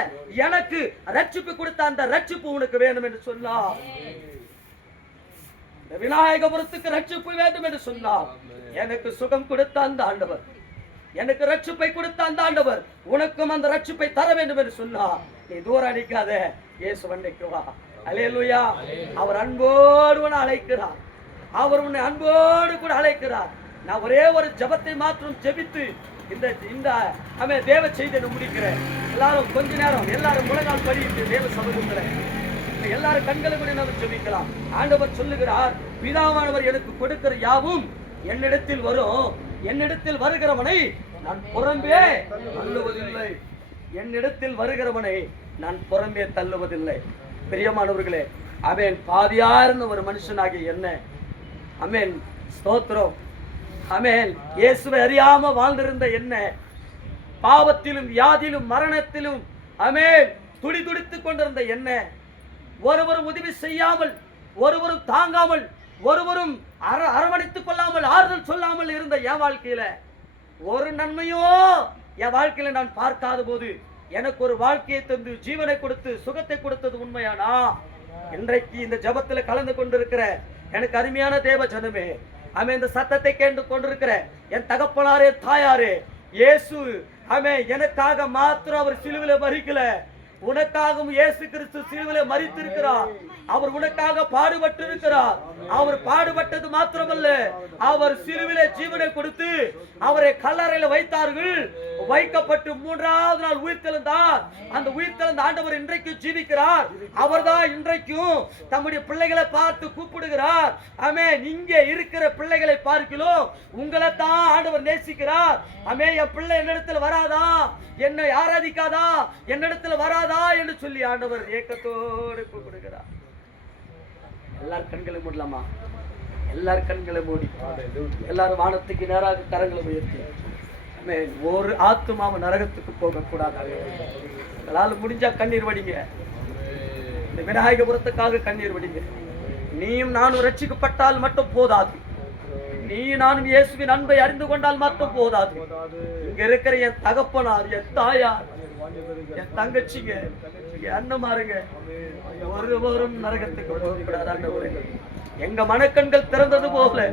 எனக்கு ரட்சிப்பு கொடுத்த அந்த ரட்சிப்பு உனக்கு வேண்டும் என்று சொன்னார். விநாயகபுரத்துக்கு ரட்சிப்பு வேண்டும் என்று சொன்னார். எனக்கு சுகம் கொடுத்த அந்த ஆண்டவர், எனக்கு ரட்சிப்பை கொடுத்த அந்த ஆண்டவர் உனக்கும் அந்த ரட்சிப்பை தர வேண்டும் என்று சொன்னார். நீ தூரம் அடிக்காத, இயேசு வண்டைக்கு வா. அல்லேலூயா. அவர் அன்போடு உன்னை அழைக்கிறார். அவர் உன்னை அன்போடு கூட அழைக்கிறார். நான் ஒரே ஒரு ஜெபத்தை மாத்திரம் ஜெபித்து இந்த தேவ செய்தியை முடிக்கிறேன். எல்லாரும் கொஞ்ச நேரம் எல்லாரும் முழங்கால் படிட்டு தேவ சமூகத்தில் எல்லாரும் கண்களை கூட நாம் ஜெபிக்கலாம். ஆண்டவர் சொல்லுகிறார், பிதாவானவர் எனக்கு கொடுக்கிற யாவும் என்னிடத்தில் வரும், என்னிடத்தில் வருகிறவனை நான் புறம்பே தள்ளுவதில்லை. என்னிடத்தில் வருகிறவனை நான் புறம்பே தள்ளுவதில்லை. பிரியமானவர்களே, பாதியார்ந்த ஒரு மனுஷனாகிய என்ன ஸ்தோத்திரம். இயேசுவை அறியாம வாழ்ந்திருந்த என்ன, பாவத்திலும் வியாதியிலும் மரணத்திலும் துடி துடித்துக் கொண்டிருந்த என்ன, ஒருவரும் உதவி செய்யாமல், ஒருவரும் தாங்காமல், ஒருவரும் அரவணைத்துக் கொள்ளாமல், ஆறுதல் சொல்லாமல் இருந்த என் வாழ்க்கையில ஒரு நன்மையோ என் வாழ்க்கையில நான் பார்க்காத போது எனக்கு ஒரு வாழ்க்கையை தந்து ஜீவனை கொடுத்து சுகத்தை கொடுத்தது உண்மையானா? இன்றைக்கு இந்த ஜபத்துல கலந்து கொண்டிருக்கிற எனக்கு அருமையான தேவ ஜனமே, இந்த சத்தத்தை கேட்டு கொண்டிருக்கிற என் தகப்பனாரே, தாயாரே, இயேசு எனக்காக மாத்திரம் அவர் சிலுவையில மரிக்கல, உனக்காகவும் இயேசு கிறிஸ்து சிலுவையிலே மரித்திருக்கிறார். அவர் உனக்காக பாடுபட்டு இருக்கிறார். அவர் பாடுபட்டது மாத்திரமல்ல, அவர் சிலுவையிலே ஜீவனை கொடுத்து அவரை கல்லறையில வைத்தார்கள். வைக்கப்பட்டு 3வது நாள் உயிர்த்தெழுந்தார். அந்த உயிர்த்தெழுந்த ஆண்டவர் இன்றைக்கு ஜீவிக்கிறார். அவர்தான் இன்றைக்கும் தம்முடைய பிள்ளைகளை பார்த்து கூப்பிடுகிறார். இங்கே இருக்கிற பிள்ளைகளை பார்க்கிறோம், உங்களை தான் ஆண்டவர் நேசிக்கிறார். என் பிள்ளை என்னிடத்தில் வராதா, என்னை ஆராதிக்காதா, என்னிடத்தில் வராதா என்று சொல்லி ஆண்டவர் ஏக்கத்தோடு கூப்பிடுகிறார். எல்லாரும் கண்களை மூடலாமா? எல்லாரும் கண்களை மூடி எல்லாரும் வானத்துக்கு நேராக கரங்களை உயர்த்தி ஒரு ஆத்துமாவும் நரகத்துக்கு போக கூடாது. உங்களால் முடிஞ்சா கண்ணீர் வடிங்க. இந்த விநாயகபுரத்துக்காக கண்ணீர் வடிங்க. நீயும் நானும் ரட்சிக்கப்பட்டால் மட்டும் போதாது, நீ நானும் இயேசுவின் அன்பை அறிந்து கொண்டால் மட்டும் போதாது. இங்க இருக்கிற என் தகப்பனார், என் தாயார், என் தங்கச்சிங்க, என் அண்ணமாருங்க ஒருவரும் நரகத்துக்கு போகக்கூடாது. எங்க மனக்கண்கள் திறந்தது போல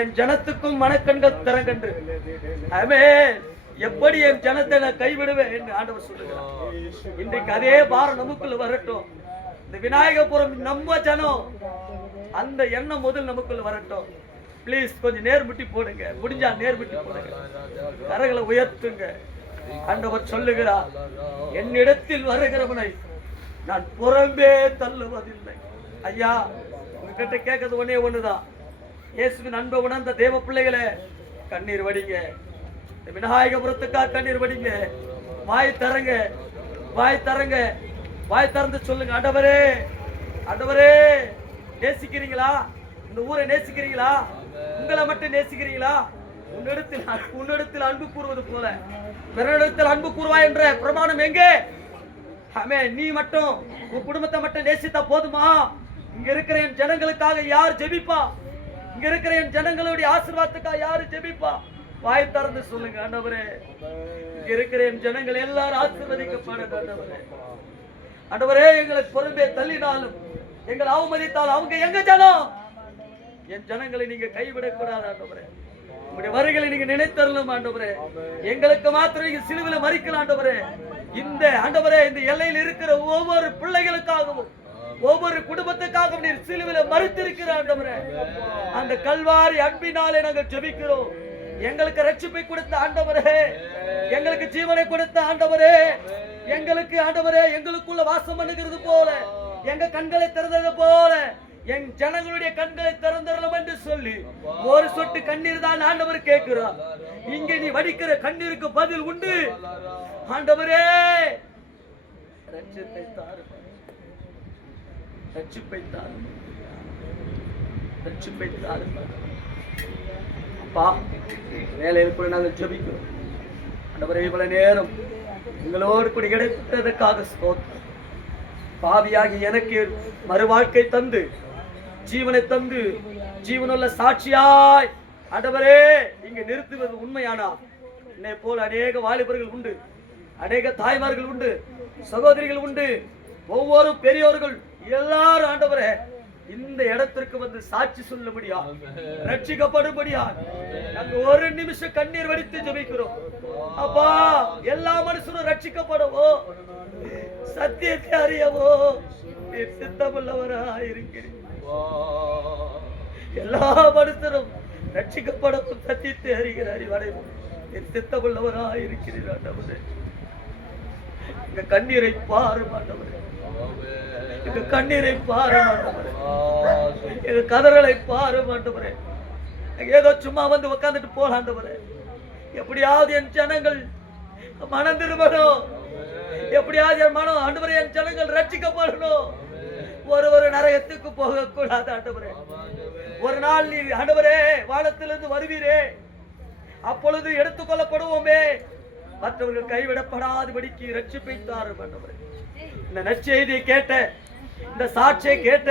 என் ஜனத்துக்கும் மனக்கண்கள் திறங்கன்று. எப்படி என் ஜனத்தை நான் கைவிடுவேன் என்று ஆண்டவர் சொல்லுகிறார். இன்றைக்கு அதே பாரம் நமக்குள்ள வரட்டும். இந்த விநாயகபுரம் நம்ம ஜனம், அந்த எண்ணம் முதல் நமக்குள்ள வரட்டும். பிளீஸ் கொஞ்சம் நேர்முட்டி போடுங்க, முடிஞ்சா நேர்முட்டி போடுங்க, கரங்களை உயர்த்துங்க. ஆண்டவர் சொல்லுகிறார், என்னிடத்தில் வருகிறவனை நான் புறம்பே தள்ளுவதில்லை. ஐயா, உங்ககிட்ட கேட்கறது ஒன்னே ஒண்ணுதான். இயேசுவின் அன்பை உணர்ந்த தேவ பிள்ளைகளை கண்ணீர் வடிங்க. விநாயகபுரத்துக்காக கண்ணீர் வடிங்க. வாய் தரங்க, வாய் தரங்க, வாய் திறந்து சொல்லுங்க, ஆண்டவரே, ஆண்டவரே, நேசிக்கிறீங்களா? இந்த ஊரை நேசிக்கிறீங்களா? உங்களை மட்டும் நேசிக்கிறீங்களா? உன்னிடத்தில் அன்பு கூறுவது போல பிறனிடத்தில் அன்பு கூறுவாய் என்ற பிரமாணம் எங்கே? நீ மட்டும் உன் குடும்பத்தை மட்டும் நேசித்தா போதுமா? இங்க இருக்கிற என் ஜனங்களுக்காக யார் ஜெபிப்பா? இங்க இருக்கிற என் ஜனங்களுடைய ஆசீர்வாதத்துக்காக யாரு ஜெபிப்பா? வாய் திறந்து சொல்லுங்க, ஆண்டவரே, இங்க இருக்கிற என் ஜனங்கள் எல்லாரும் ஆசீர்வதிக்கப்படும். ஆண்டவரே, ஆண்டவரே, எங்களை பொறுப்பே தள்ளினாலும் எங்களை அவமதித்தாலும் அவங்க எங்க ஜனம். என் ஜனங்களை நீங்க கைவிடக்கூடாது ஆண்டவரே. உங்களுடைய வருகைகளை நீங்க நினைத்தரலும் ஆண்டவரே. எங்களுக்கு மாத்திரம் நீங்க சிலுவையில மரிக்கலாம் ஆண்டவரே. இந்த ஆண்டவரே, இந்த எல்லையில் இருக்கிற ஒவ்வொரு பிள்ளைகளுக்காகவும் ஒவ்வொரு குடும்பத்துக்காகவும் நீர் சிலுவையில மரித்திருக்கிற ஆண்டவரே. அந்த கல்வாரி அன்பினாலே நாங்கள் ஜெபிக்கிறோம். எங்களுக்கு ரட்சிப்பை கொடுத்த ஆண்டவரே, எங்களுக்கு ஜீவனை கொடுத்த ஆண்டவரே, எங்களுக்கு ஆண்டவரே எங்களுக்குள்ள வாசம் பண்ணுகிறது போல, எங்க கண்களை திறந்தது போல என் ஜனங்களுடைய கண்களை திறந்தரலாம் என்று சொல்லி ஒரு சொட்டு கண்ணீர் தான் ஆண்டவர் கேட்கிறார். இங்க நீ வடிக்கிற கண்ணீருக்கு பதில் உண்டு. ஆண்டவரே, ரட்சிப்பை தாரும், ரட்சிப்பை தாரும். ரட்சிப்பை தாரும். அப்பா, வேலையில் கூட நாங்கள் ஜெபிக்கிறோம். ஆண்டவரே, இவ்வளவு நேரம் எங்களோடு கூட இடைப்பட்டதற்காக ஸ்தோத்திரம். பாவியாகி எனக்கு மறுவாழ்க்கை தந்து, ஜீவனை தந்து, ஜீவனுள்ள சாட்சியாய் ஆண்டவரே இங்க நிறுத்துவது உண்மையானா, என்னை போல அநேக வாலிபர்கள் உண்டு, அநேக தாய்மார்கள் உண்டு, சகோதரிகள் உண்டு, ஒவ்வொரு பெரியோர்கள் எல்லாரும் ஆண்டவரே இந்த இடத்திற்கு வந்து சாட்சி சொல்லும்படியா, ரட்சிக்கப்படும்படியா நாங்க ஒரு நிமிஷம் கண்ணீர் வடித்து ஜெபிக்கிறோம். அப்பா, எல்லா மனுஷனும் ரட்சிக்கப்படவோ, சத்தியத்தை அறியவோ நீர் சித்தமுள்ளவராயிருக்கிறீர். எல்லா மனுஷரும் ரட்சிக்கப்படவும் சத்தியத்தை அறிகிற அறிவடைவோம் நீர் சித்தமுள்ளவராயிருக்கிறீர். ஆண்டவரே, எங்க கண்ணீரை பாரும் ஆண்டவரே, எங்க கண்ணீரை பாரும் ஆண்டவரே, எங்க கதறலை பாரும் ஆண்டவரே. ஏதோ சும்மா வந்து உட்கார்ந்துட்டு போலாம் ஆண்டவரே. எப்படியாவது என் ஜனங்கள் மனம் திரும்பணும், எப்படியாவது என் மனம் ஆண்டவரே என் ஜனங்கள் ரட்சிக்கப்படணும். ஒரு நரகத்துக்கு போக கூடாது ஆண்டவரே. ஒரு நாள் நீ ஆண்டவரே வானத்திலிருந்து வருவீரே, அப்பொழுது எடுத்துக்கொள்ளப்படுவோமே. மற்றவர்கள் கைவிடப்படாதபடிக்கு ரட்சிப்பை தாரும் ஆண்டவரே. இந்த நற்செய்தியை கேட்ட, இந்த சாட்சியை கேட்ட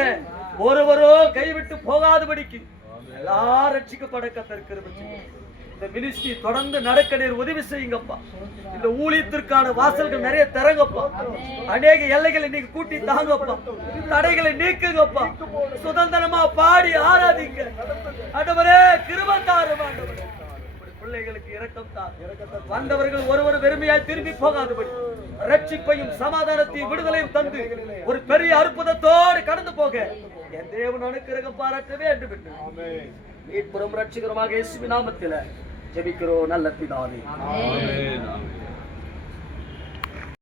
ஒருவரோ கைவிட்டு போகாதபடிக்கு எல்லாரும் ரட்சிக்கப்பட கர்த்தர் கிருபை செய்யுங்க. இந்த மினிஸ்ட்ரி தொடர்ந்து நடக்க நீர் உதவி செய்யுங்கப்பா. இந்த ஊழியத்திற்கான வாசல்கள் நிறைய திறங்கப்பா. அநேக எல்லைகளை நீங்க கூட்டி தாங்கப்பா. தடைகளை நீக்குங்கப்பா. சுதந்திரமா பாடி ஆராதிங்க ஆண்டவரே. கிருபை தாரும் ஆண்டவரே. பிள்ளைகளுக்கு இரக்கம் தார். வந்தவர்கள் ஒருவர் வெறுமையாய் திரும்பி போகாதபடி ரட்சிப்பையும் சமாதானத்தையும் விடுதலையும் தந்து ஒரு பெரிய அற்புதத்தோடு கடந்து போக என் தேவன் அனுக்கிரகம் பாராட்ட வேண்டும் என்று மீட்புறம் ரட்சிகரமாக இயேசுவின் நாமத்தில் ஜெபிக்கிறோம் நல்ல பிதாவே.